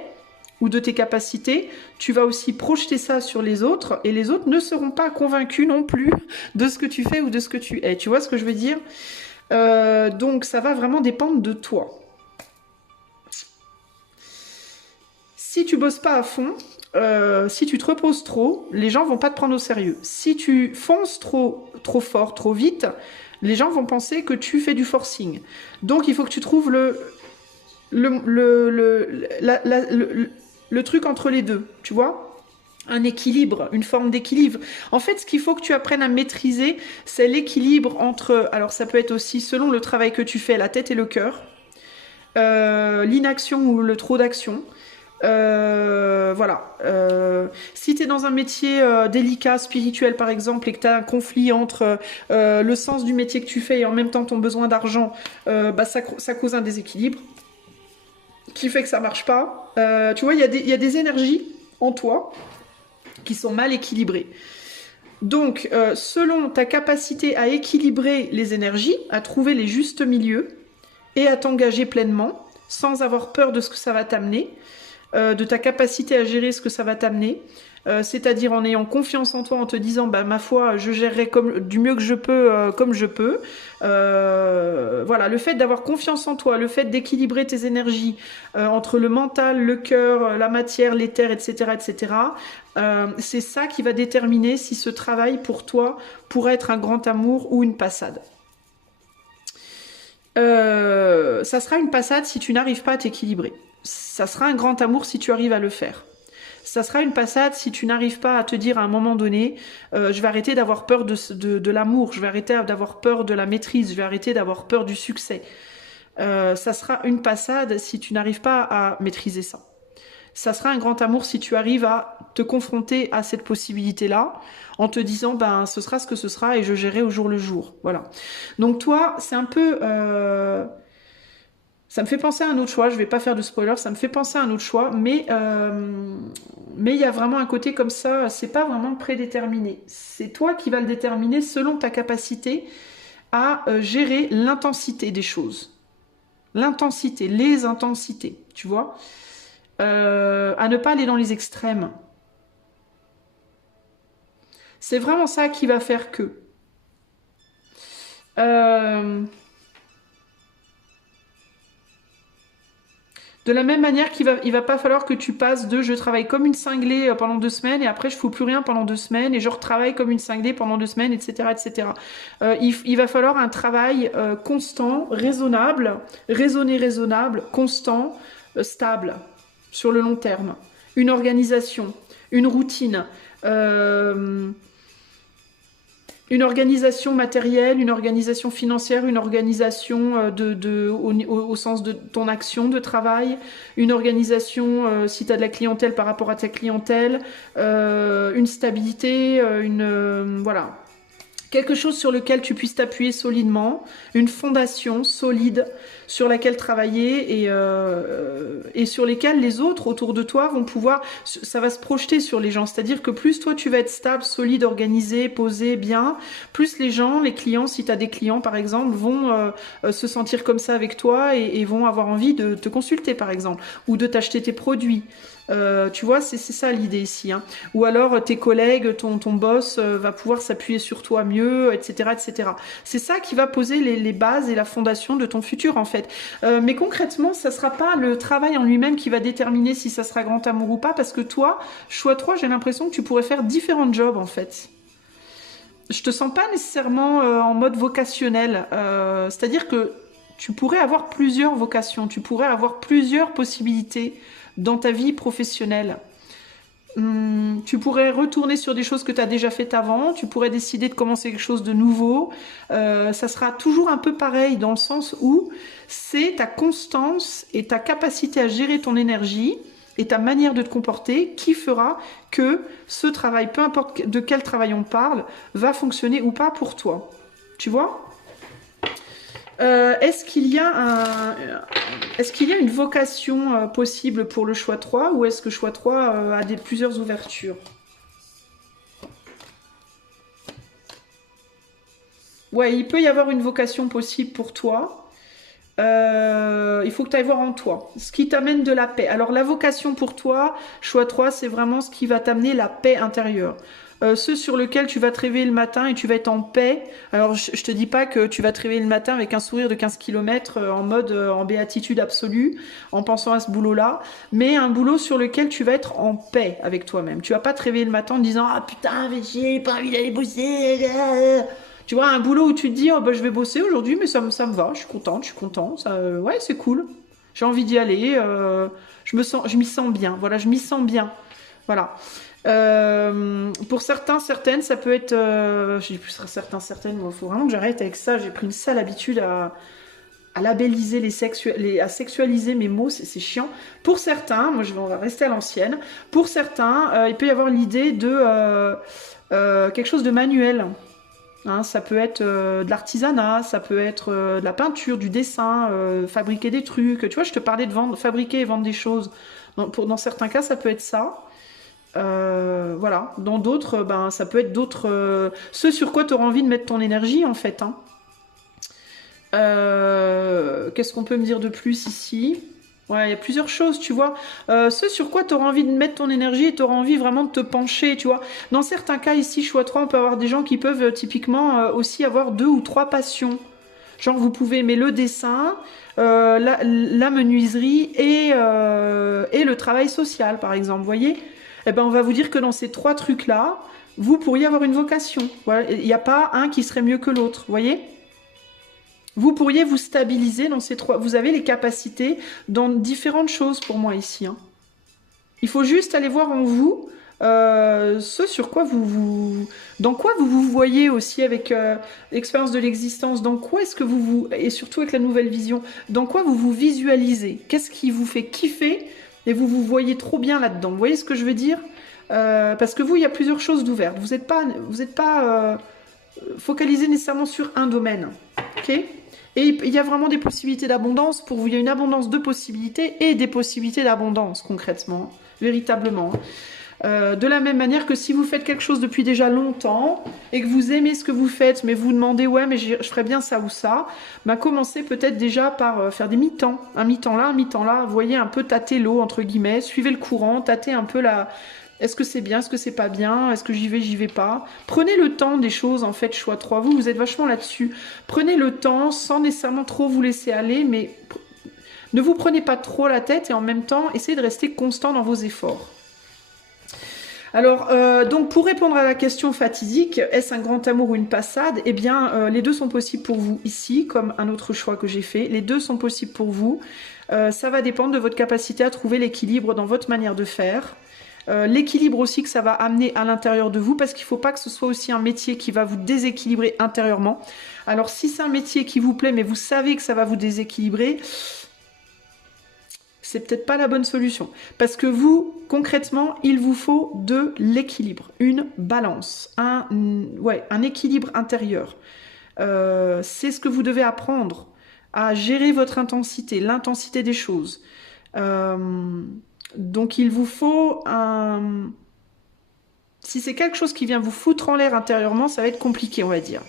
ou de tes capacités, tu vas aussi projeter ça sur les autres, et les autres ne seront pas convaincus non plus de ce que tu fais ou de ce que tu es. Tu vois ce que je veux dire? Donc ça va vraiment dépendre de toi. Si tu bosses pas à fond, si tu te reposes trop, les gens vont pas te prendre au sérieux. Si tu fonces trop fort, trop vite, les gens vont penser que tu fais du forcing. Donc il faut que tu trouves le truc entre les deux, tu vois, un équilibre, une forme d'équilibre. En fait, ce qu'il faut que tu apprennes à maîtriser, c'est l'équilibre entre, alors ça peut être aussi selon le travail que tu fais, la tête et le cœur, l'inaction ou le trop d'action. Voilà. Si tu es dans un métier délicat, spirituel par exemple, et que tu as un conflit entre le sens du métier que tu fais et en même temps ton besoin d'argent, ça cause un déséquilibre qui fait que ça marche pas. Tu vois, il y a des énergies en toi qui sont mal équilibrées. Donc, selon ta capacité à équilibrer les énergies, à trouver les justes milieux et à t'engager pleinement, sans avoir peur de ce que ça va t'amener, de ta capacité à gérer ce que ça va t'amener, c'est-à-dire en ayant confiance en toi, en te disant, bah, ma foi, je gérerai du mieux que je peux, comme je peux. Voilà, le fait d'avoir confiance en toi, le fait d'équilibrer tes énergies entre le mental, le cœur, la matière, l'éther, etc., etc., c'est ça qui va déterminer si ce travail pour toi pourrait être un grand amour ou une passade. Ça sera une passade si tu n'arrives pas à t'équilibrer. Ça sera un grand amour si tu arrives à le faire. Ça sera une passade si tu n'arrives pas à te dire à un moment donné, je vais arrêter d'avoir peur de l'amour, je vais arrêter d'avoir peur de la maîtrise, je vais arrêter d'avoir peur du succès. Ça sera une passade si tu n'arrives pas à maîtriser ça. Ça sera un grand amour si tu arrives à te confronter à cette possibilité-là, en te disant, ben, ce sera ce que ce sera et je gérerai au jour le jour. Voilà. Donc toi, c'est un peu... ça me fait penser à un autre choix, je vais pas faire de spoiler, ça me fait penser à un autre choix, mais il y a vraiment un côté comme ça, c'est pas vraiment prédéterminé. C'est toi qui vas le déterminer selon ta capacité à gérer l'intensité des choses. L'intensité, les intensités, tu vois. À ne pas aller dans les extrêmes. C'est vraiment ça qui va faire que. De la même manière il va pas falloir que tu passes de je travaille comme une cinglée pendant 2 semaines et après je fous plus rien pendant 2 semaines et je retravaille comme une cinglée pendant 2 semaines, etc. etc. Il va falloir un travail constant, raisonnable, raisonnable, constant, stable, sur le long terme. Une organisation, une routine, une organisation matérielle, une organisation financière, une organisation au sens de ton action de travail, une organisation si tu as de la clientèle par rapport à ta clientèle, une stabilité, voilà. Quelque chose sur lequel tu puisses t'appuyer solidement, une fondation solide sur laquelle travailler et sur lesquelles les autres autour de toi vont pouvoir, ça va se projeter sur les gens. C'est-à-dire que plus toi tu vas être stable, solide, organisé, posé, bien, plus les gens, les clients, si tu as des clients par exemple, vont se sentir comme ça avec toi et vont avoir envie de te consulter par exemple, ou de t'acheter tes produits. Tu vois, c'est ça l'idée ici. Hein. Ou alors tes collègues, ton boss va pouvoir s'appuyer sur toi mieux, etc. etc. C'est ça qui va poser les bases et la fondation de ton futur en fait. Mais concrètement, ça sera pas le travail en lui-même qui va déterminer si ça sera grand amour ou pas, parce que toi, choix 3, j'ai l'impression que tu pourrais faire différents jobs en fait. Je te sens pas nécessairement en mode vocationnel. C'est-à-dire que tu pourrais avoir plusieurs vocations, tu pourrais avoir plusieurs possibilités dans ta vie professionnelle. Tu pourrais retourner sur des choses que tu as déjà faites avant, tu pourrais décider de commencer quelque chose de nouveau. Ça sera toujours un peu pareil dans le sens où c'est ta constance et ta capacité à gérer ton énergie et ta manière de te comporter qui fera que ce travail, peu importe de quel travail on parle, va fonctionner ou pas pour toi. Tu vois ? Est-ce qu'il y a une vocation possible pour le choix 3 ou est-ce que choix 3 a plusieurs ouvertures? Ouais, il peut y avoir une vocation possible pour toi. Il faut que tu ailles voir en toi. Ce qui t'amène de la paix. Alors la vocation pour toi, choix 3, c'est vraiment ce qui va t'amener la paix intérieure. Ceux sur lesquels tu vas te réveiller le matin et tu vas être en paix. Alors, je te dis pas que tu vas te réveiller le matin avec un sourire de 15 km en mode en béatitude absolue, en pensant à ce boulot-là, mais un boulot sur lequel tu vas être en paix avec toi-même. Tu vas pas te réveiller le matin en te disant « Ah putain, mais j'ai pas envie d'aller bosser !» Tu vois, un boulot où tu te dis « Oh bah je vais bosser aujourd'hui, mais ça me va, je suis content, ça, ouais, c'est cool. J'ai envie d'y aller, je m'y sens bien. Voilà, je m'y sens bien. Voilà. » Pour certains, certaines, ça peut être... je dis plus certains, certaines, il faut vraiment que j'arrête avec ça. J'ai pris une sale habitude à labelliser à sexualiser mes mots, c'est chiant. Pour certains, on va rester à l'ancienne. Pour certains, il peut y avoir l'idée de quelque chose de manuel. Hein, ça peut être de l'artisanat, ça peut être de la peinture, du dessin, fabriquer des trucs. Tu vois, je te parlais de fabriquer et vendre des choses. Dans certains cas, ça peut être ça. Voilà. Dans d'autres, ben, ça peut être d'autres... ce sur quoi tu auras envie de mettre ton énergie, en fait. Hein. Qu'est-ce qu'on peut me dire de plus ici ? Ouais, il y a plusieurs choses, tu vois. Ce sur quoi tu auras envie de mettre ton énergie et tu auras envie vraiment de te pencher, tu vois. Dans certains cas, ici, choix 3, on peut avoir des gens qui peuvent typiquement aussi avoir 2 ou 3 passions. Genre, vous pouvez aimer le dessin, la menuiserie et le travail social, par exemple, vous voyez. Eh ben, on va vous dire que dans ces 3 trucs-là, vous pourriez avoir une vocation. Voilà. Il n'y a pas un qui serait mieux que l'autre, vous voyez. Vous pourriez vous stabiliser dans ces 3. Vous avez les capacités dans différentes choses pour moi ici, hein. Il faut juste aller voir en vous ce sur quoi dans quoi vous vous voyez aussi avec l'expérience de l'existence. Dans quoi est-ce que et surtout avec la nouvelle vision, dans quoi vous vous visualisez. Qu'est-ce qui vous fait kiffer et vous vous voyez trop bien là-dedans. Vous voyez ce que je veux dire? Parce que vous, il y a plusieurs choses d'ouvertes. Vous n'êtes pas focalisé nécessairement sur un domaine. Ok? Et il y a vraiment des possibilités d'abondance pour vous. Il y a une abondance de possibilités et des possibilités d'abondance, concrètement, véritablement. De la même manière que si vous faites quelque chose depuis déjà longtemps et que vous aimez ce que vous faites, mais vous demandez, ouais, mais je ferais bien ça ou ça, bah commencez peut-être déjà par faire des mi-temps. Un mi-temps là, un mi-temps là. Vous voyez, un peu tâter l'eau, entre guillemets. Suivez le courant, tâtez un peu la... Est-ce que c'est bien, est-ce que c'est pas bien, est-ce que j'y vais pas. Prenez le temps des choses, en fait, choix 3. Vous êtes vachement là-dessus. Prenez le temps sans nécessairement trop vous laisser aller, mais ne vous prenez pas trop la tête et en même temps, essayez de rester constant dans vos efforts. Alors, donc pour répondre à la question fatidique, est-ce un grand amour ou une passade? Eh bien, les deux sont possibles pour vous ici, comme un autre choix que j'ai fait. Les deux sont possibles pour vous. Ça va dépendre de votre capacité à trouver l'équilibre dans votre manière de faire. L'équilibre aussi que ça va amener à l'intérieur de vous, parce qu'il ne faut pas que ce soit aussi un métier qui va vous déséquilibrer intérieurement. Alors si c'est un métier qui vous plaît, mais vous savez que ça va vous déséquilibrer, c'est peut-être pas la bonne solution. Parce que vous, concrètement, il vous faut de l'équilibre, une balance, un équilibre intérieur. C'est ce que vous devez apprendre à gérer votre intensité, l'intensité des choses. Donc il vous faut un... Si c'est quelque chose qui vient vous foutre en l'air intérieurement, ça va être compliqué, on va dire.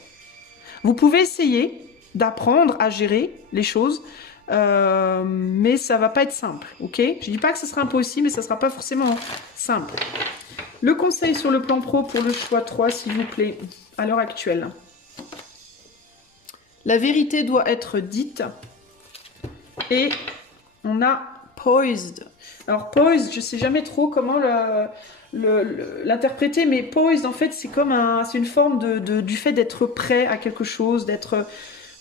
Vous pouvez essayer d'apprendre à gérer les choses, mais ça va pas être simple, ok? Je dis pas que ce sera impossible, mais ça sera pas forcément simple. Le conseil sur le plan pro pour le choix 3, s'il vous plaît, à l'heure actuelle. La vérité doit être dite et on a poised. Alors poised, je sais jamais trop comment l'interpréter, mais poised en fait c'est comme c'est une forme du fait d'être prêt à quelque chose, d'être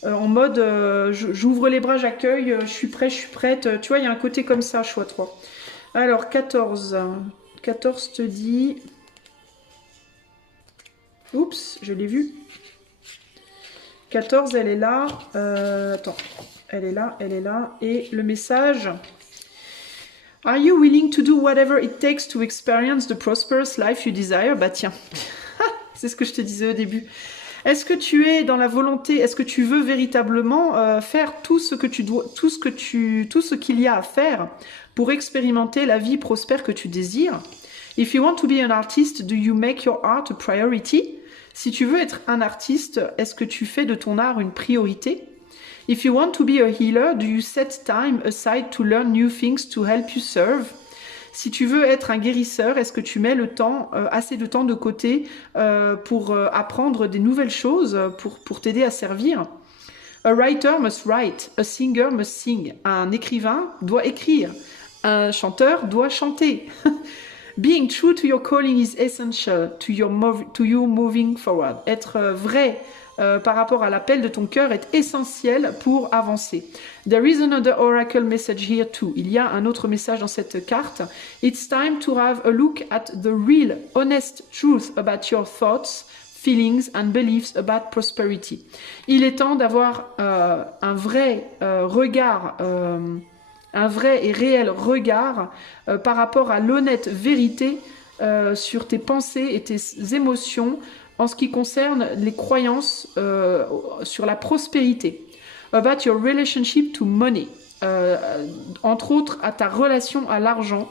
en mode j'ouvre les bras, j'accueille, je suis prêt, je suis prête. Tu vois, il y a un côté comme ça, choix 3. Alors 14. 14 te dit... Oups, je l'ai vu. 14, elle est là. Attends, elle est là, elle est là. Et le message... Are you willing to do whatever it takes to experience the prosperous life you desire? Bah tiens, c'est ce que je te disais au début. Est-ce que tu es dans la volonté, est-ce que tu veux véritablement faire tout ce qu'il y a à faire pour expérimenter la vie prospère que tu désires? If you want to be an artist, do you make your art a priority? Si tu veux être un artiste, est-ce que tu fais de ton art une priorité? If you want to be a healer, do you set time aside to learn new things to help you serve? Si tu veux être un guérisseur, est-ce que tu mets le temps, assez de temps de côté pour apprendre des nouvelles choses, pour t'aider à servir? A writer must write, a singer must sing. Un écrivain doit écrire, un chanteur doit chanter. Being true to your calling is essential to you moving forward. Être vrai par rapport à l'appel de ton cœur est essentiel pour avancer. There is another oracle message here too. Il y a un autre message dans cette carte. It's time to have a look at the real, honest truth about your thoughts, feelings and beliefs about prosperity. Il est temps d'avoir un vrai regard, un vrai et réel regard par rapport à l'honnête vérité sur tes pensées et tes émotions en ce qui concerne les croyances sur la prospérité. About your relationship to money. Entre autres, à ta relation à l'argent.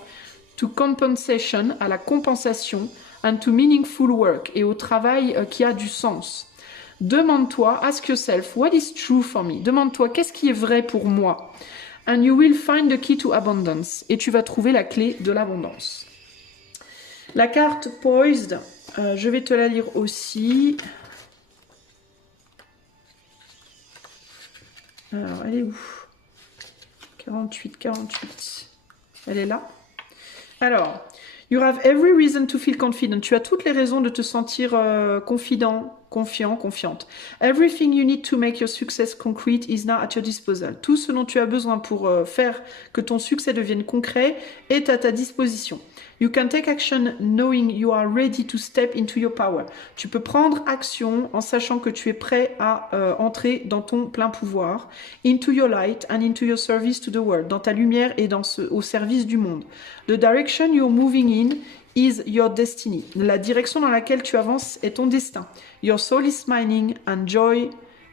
To compensation, à la compensation. And to meaningful work, et au travail qui a du sens. Demande-toi, ask yourself, what is true for me? Demande-toi, qu'est-ce qui est vrai pour moi? And you will find the key to abundance. Et tu vas trouver la clé de l'abondance. La carte Poised, je vais te la lire aussi. Alors, elle est où? 48, 48. Elle est là. Alors, you have every reason to feel confident. Tu as toutes les raisons de te sentir confident, confiant, confiante. Everything you need to make your success concrete is now at your disposal. Tout ce dont tu as besoin pour faire que ton succès devienne concret est à ta disposition. You can take action knowing you are ready to step into your power. Tu peux prendre action en sachant que tu es prêt à entrer dans ton plein pouvoir. Into your light and into your service to the world. Dans ta lumière et au service du monde. The direction you're moving in is your destiny. La direction dans laquelle tu avances est ton destin. Your soul is smiling and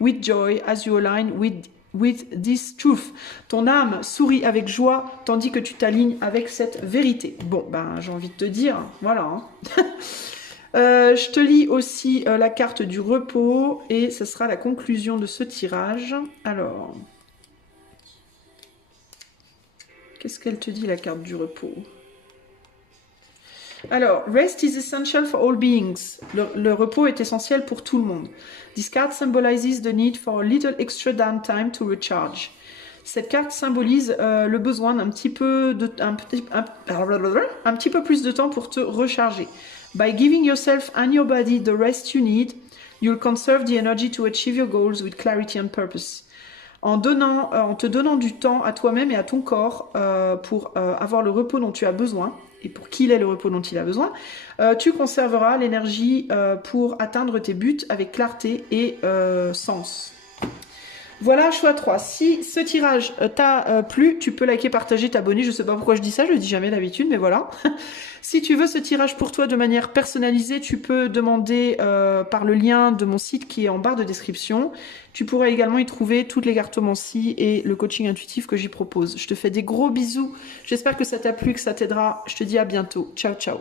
with joy as you align with this truth. Ton âme sourit avec joie tandis que tu t'alignes avec cette vérité. Bon, ben j'ai envie de te dire, voilà. Hein. Je te lis aussi la carte du repos et ce sera la conclusion de ce tirage. Alors, qu'est-ce qu'elle te dit la carte du repos? Alors, rest is essential for all beings. Le repos est essentiel pour tout le monde. This card symbolizes the need for a little extra downtime to recharge. Cette carte symbolise le besoin d'un petit peu plus de temps pour te recharger. By giving yourself and your body the rest you need, you'll conserve the energy to achieve your goals with clarity and purpose. En te donnant du temps à toi-même et à ton corps pour avoir le repos dont tu as besoin, et pour qu'il ait le repos dont il a besoin, tu conserveras l'énergie pour atteindre tes buts avec clarté et sens. Voilà, choix 3. Si ce tirage t'a plu, tu peux liker, partager, t'abonner. Je ne sais pas pourquoi je dis ça, je le dis jamais d'habitude, mais voilà. Si tu veux ce tirage pour toi de manière personnalisée, tu peux demander par le lien de mon site qui est en barre de description. Tu pourras également y trouver toutes les cartomancies et le coaching intuitif que j'y propose. Je te fais des gros bisous. J'espère que ça t'a plu, que ça t'aidera. Je te dis à bientôt. Ciao, ciao.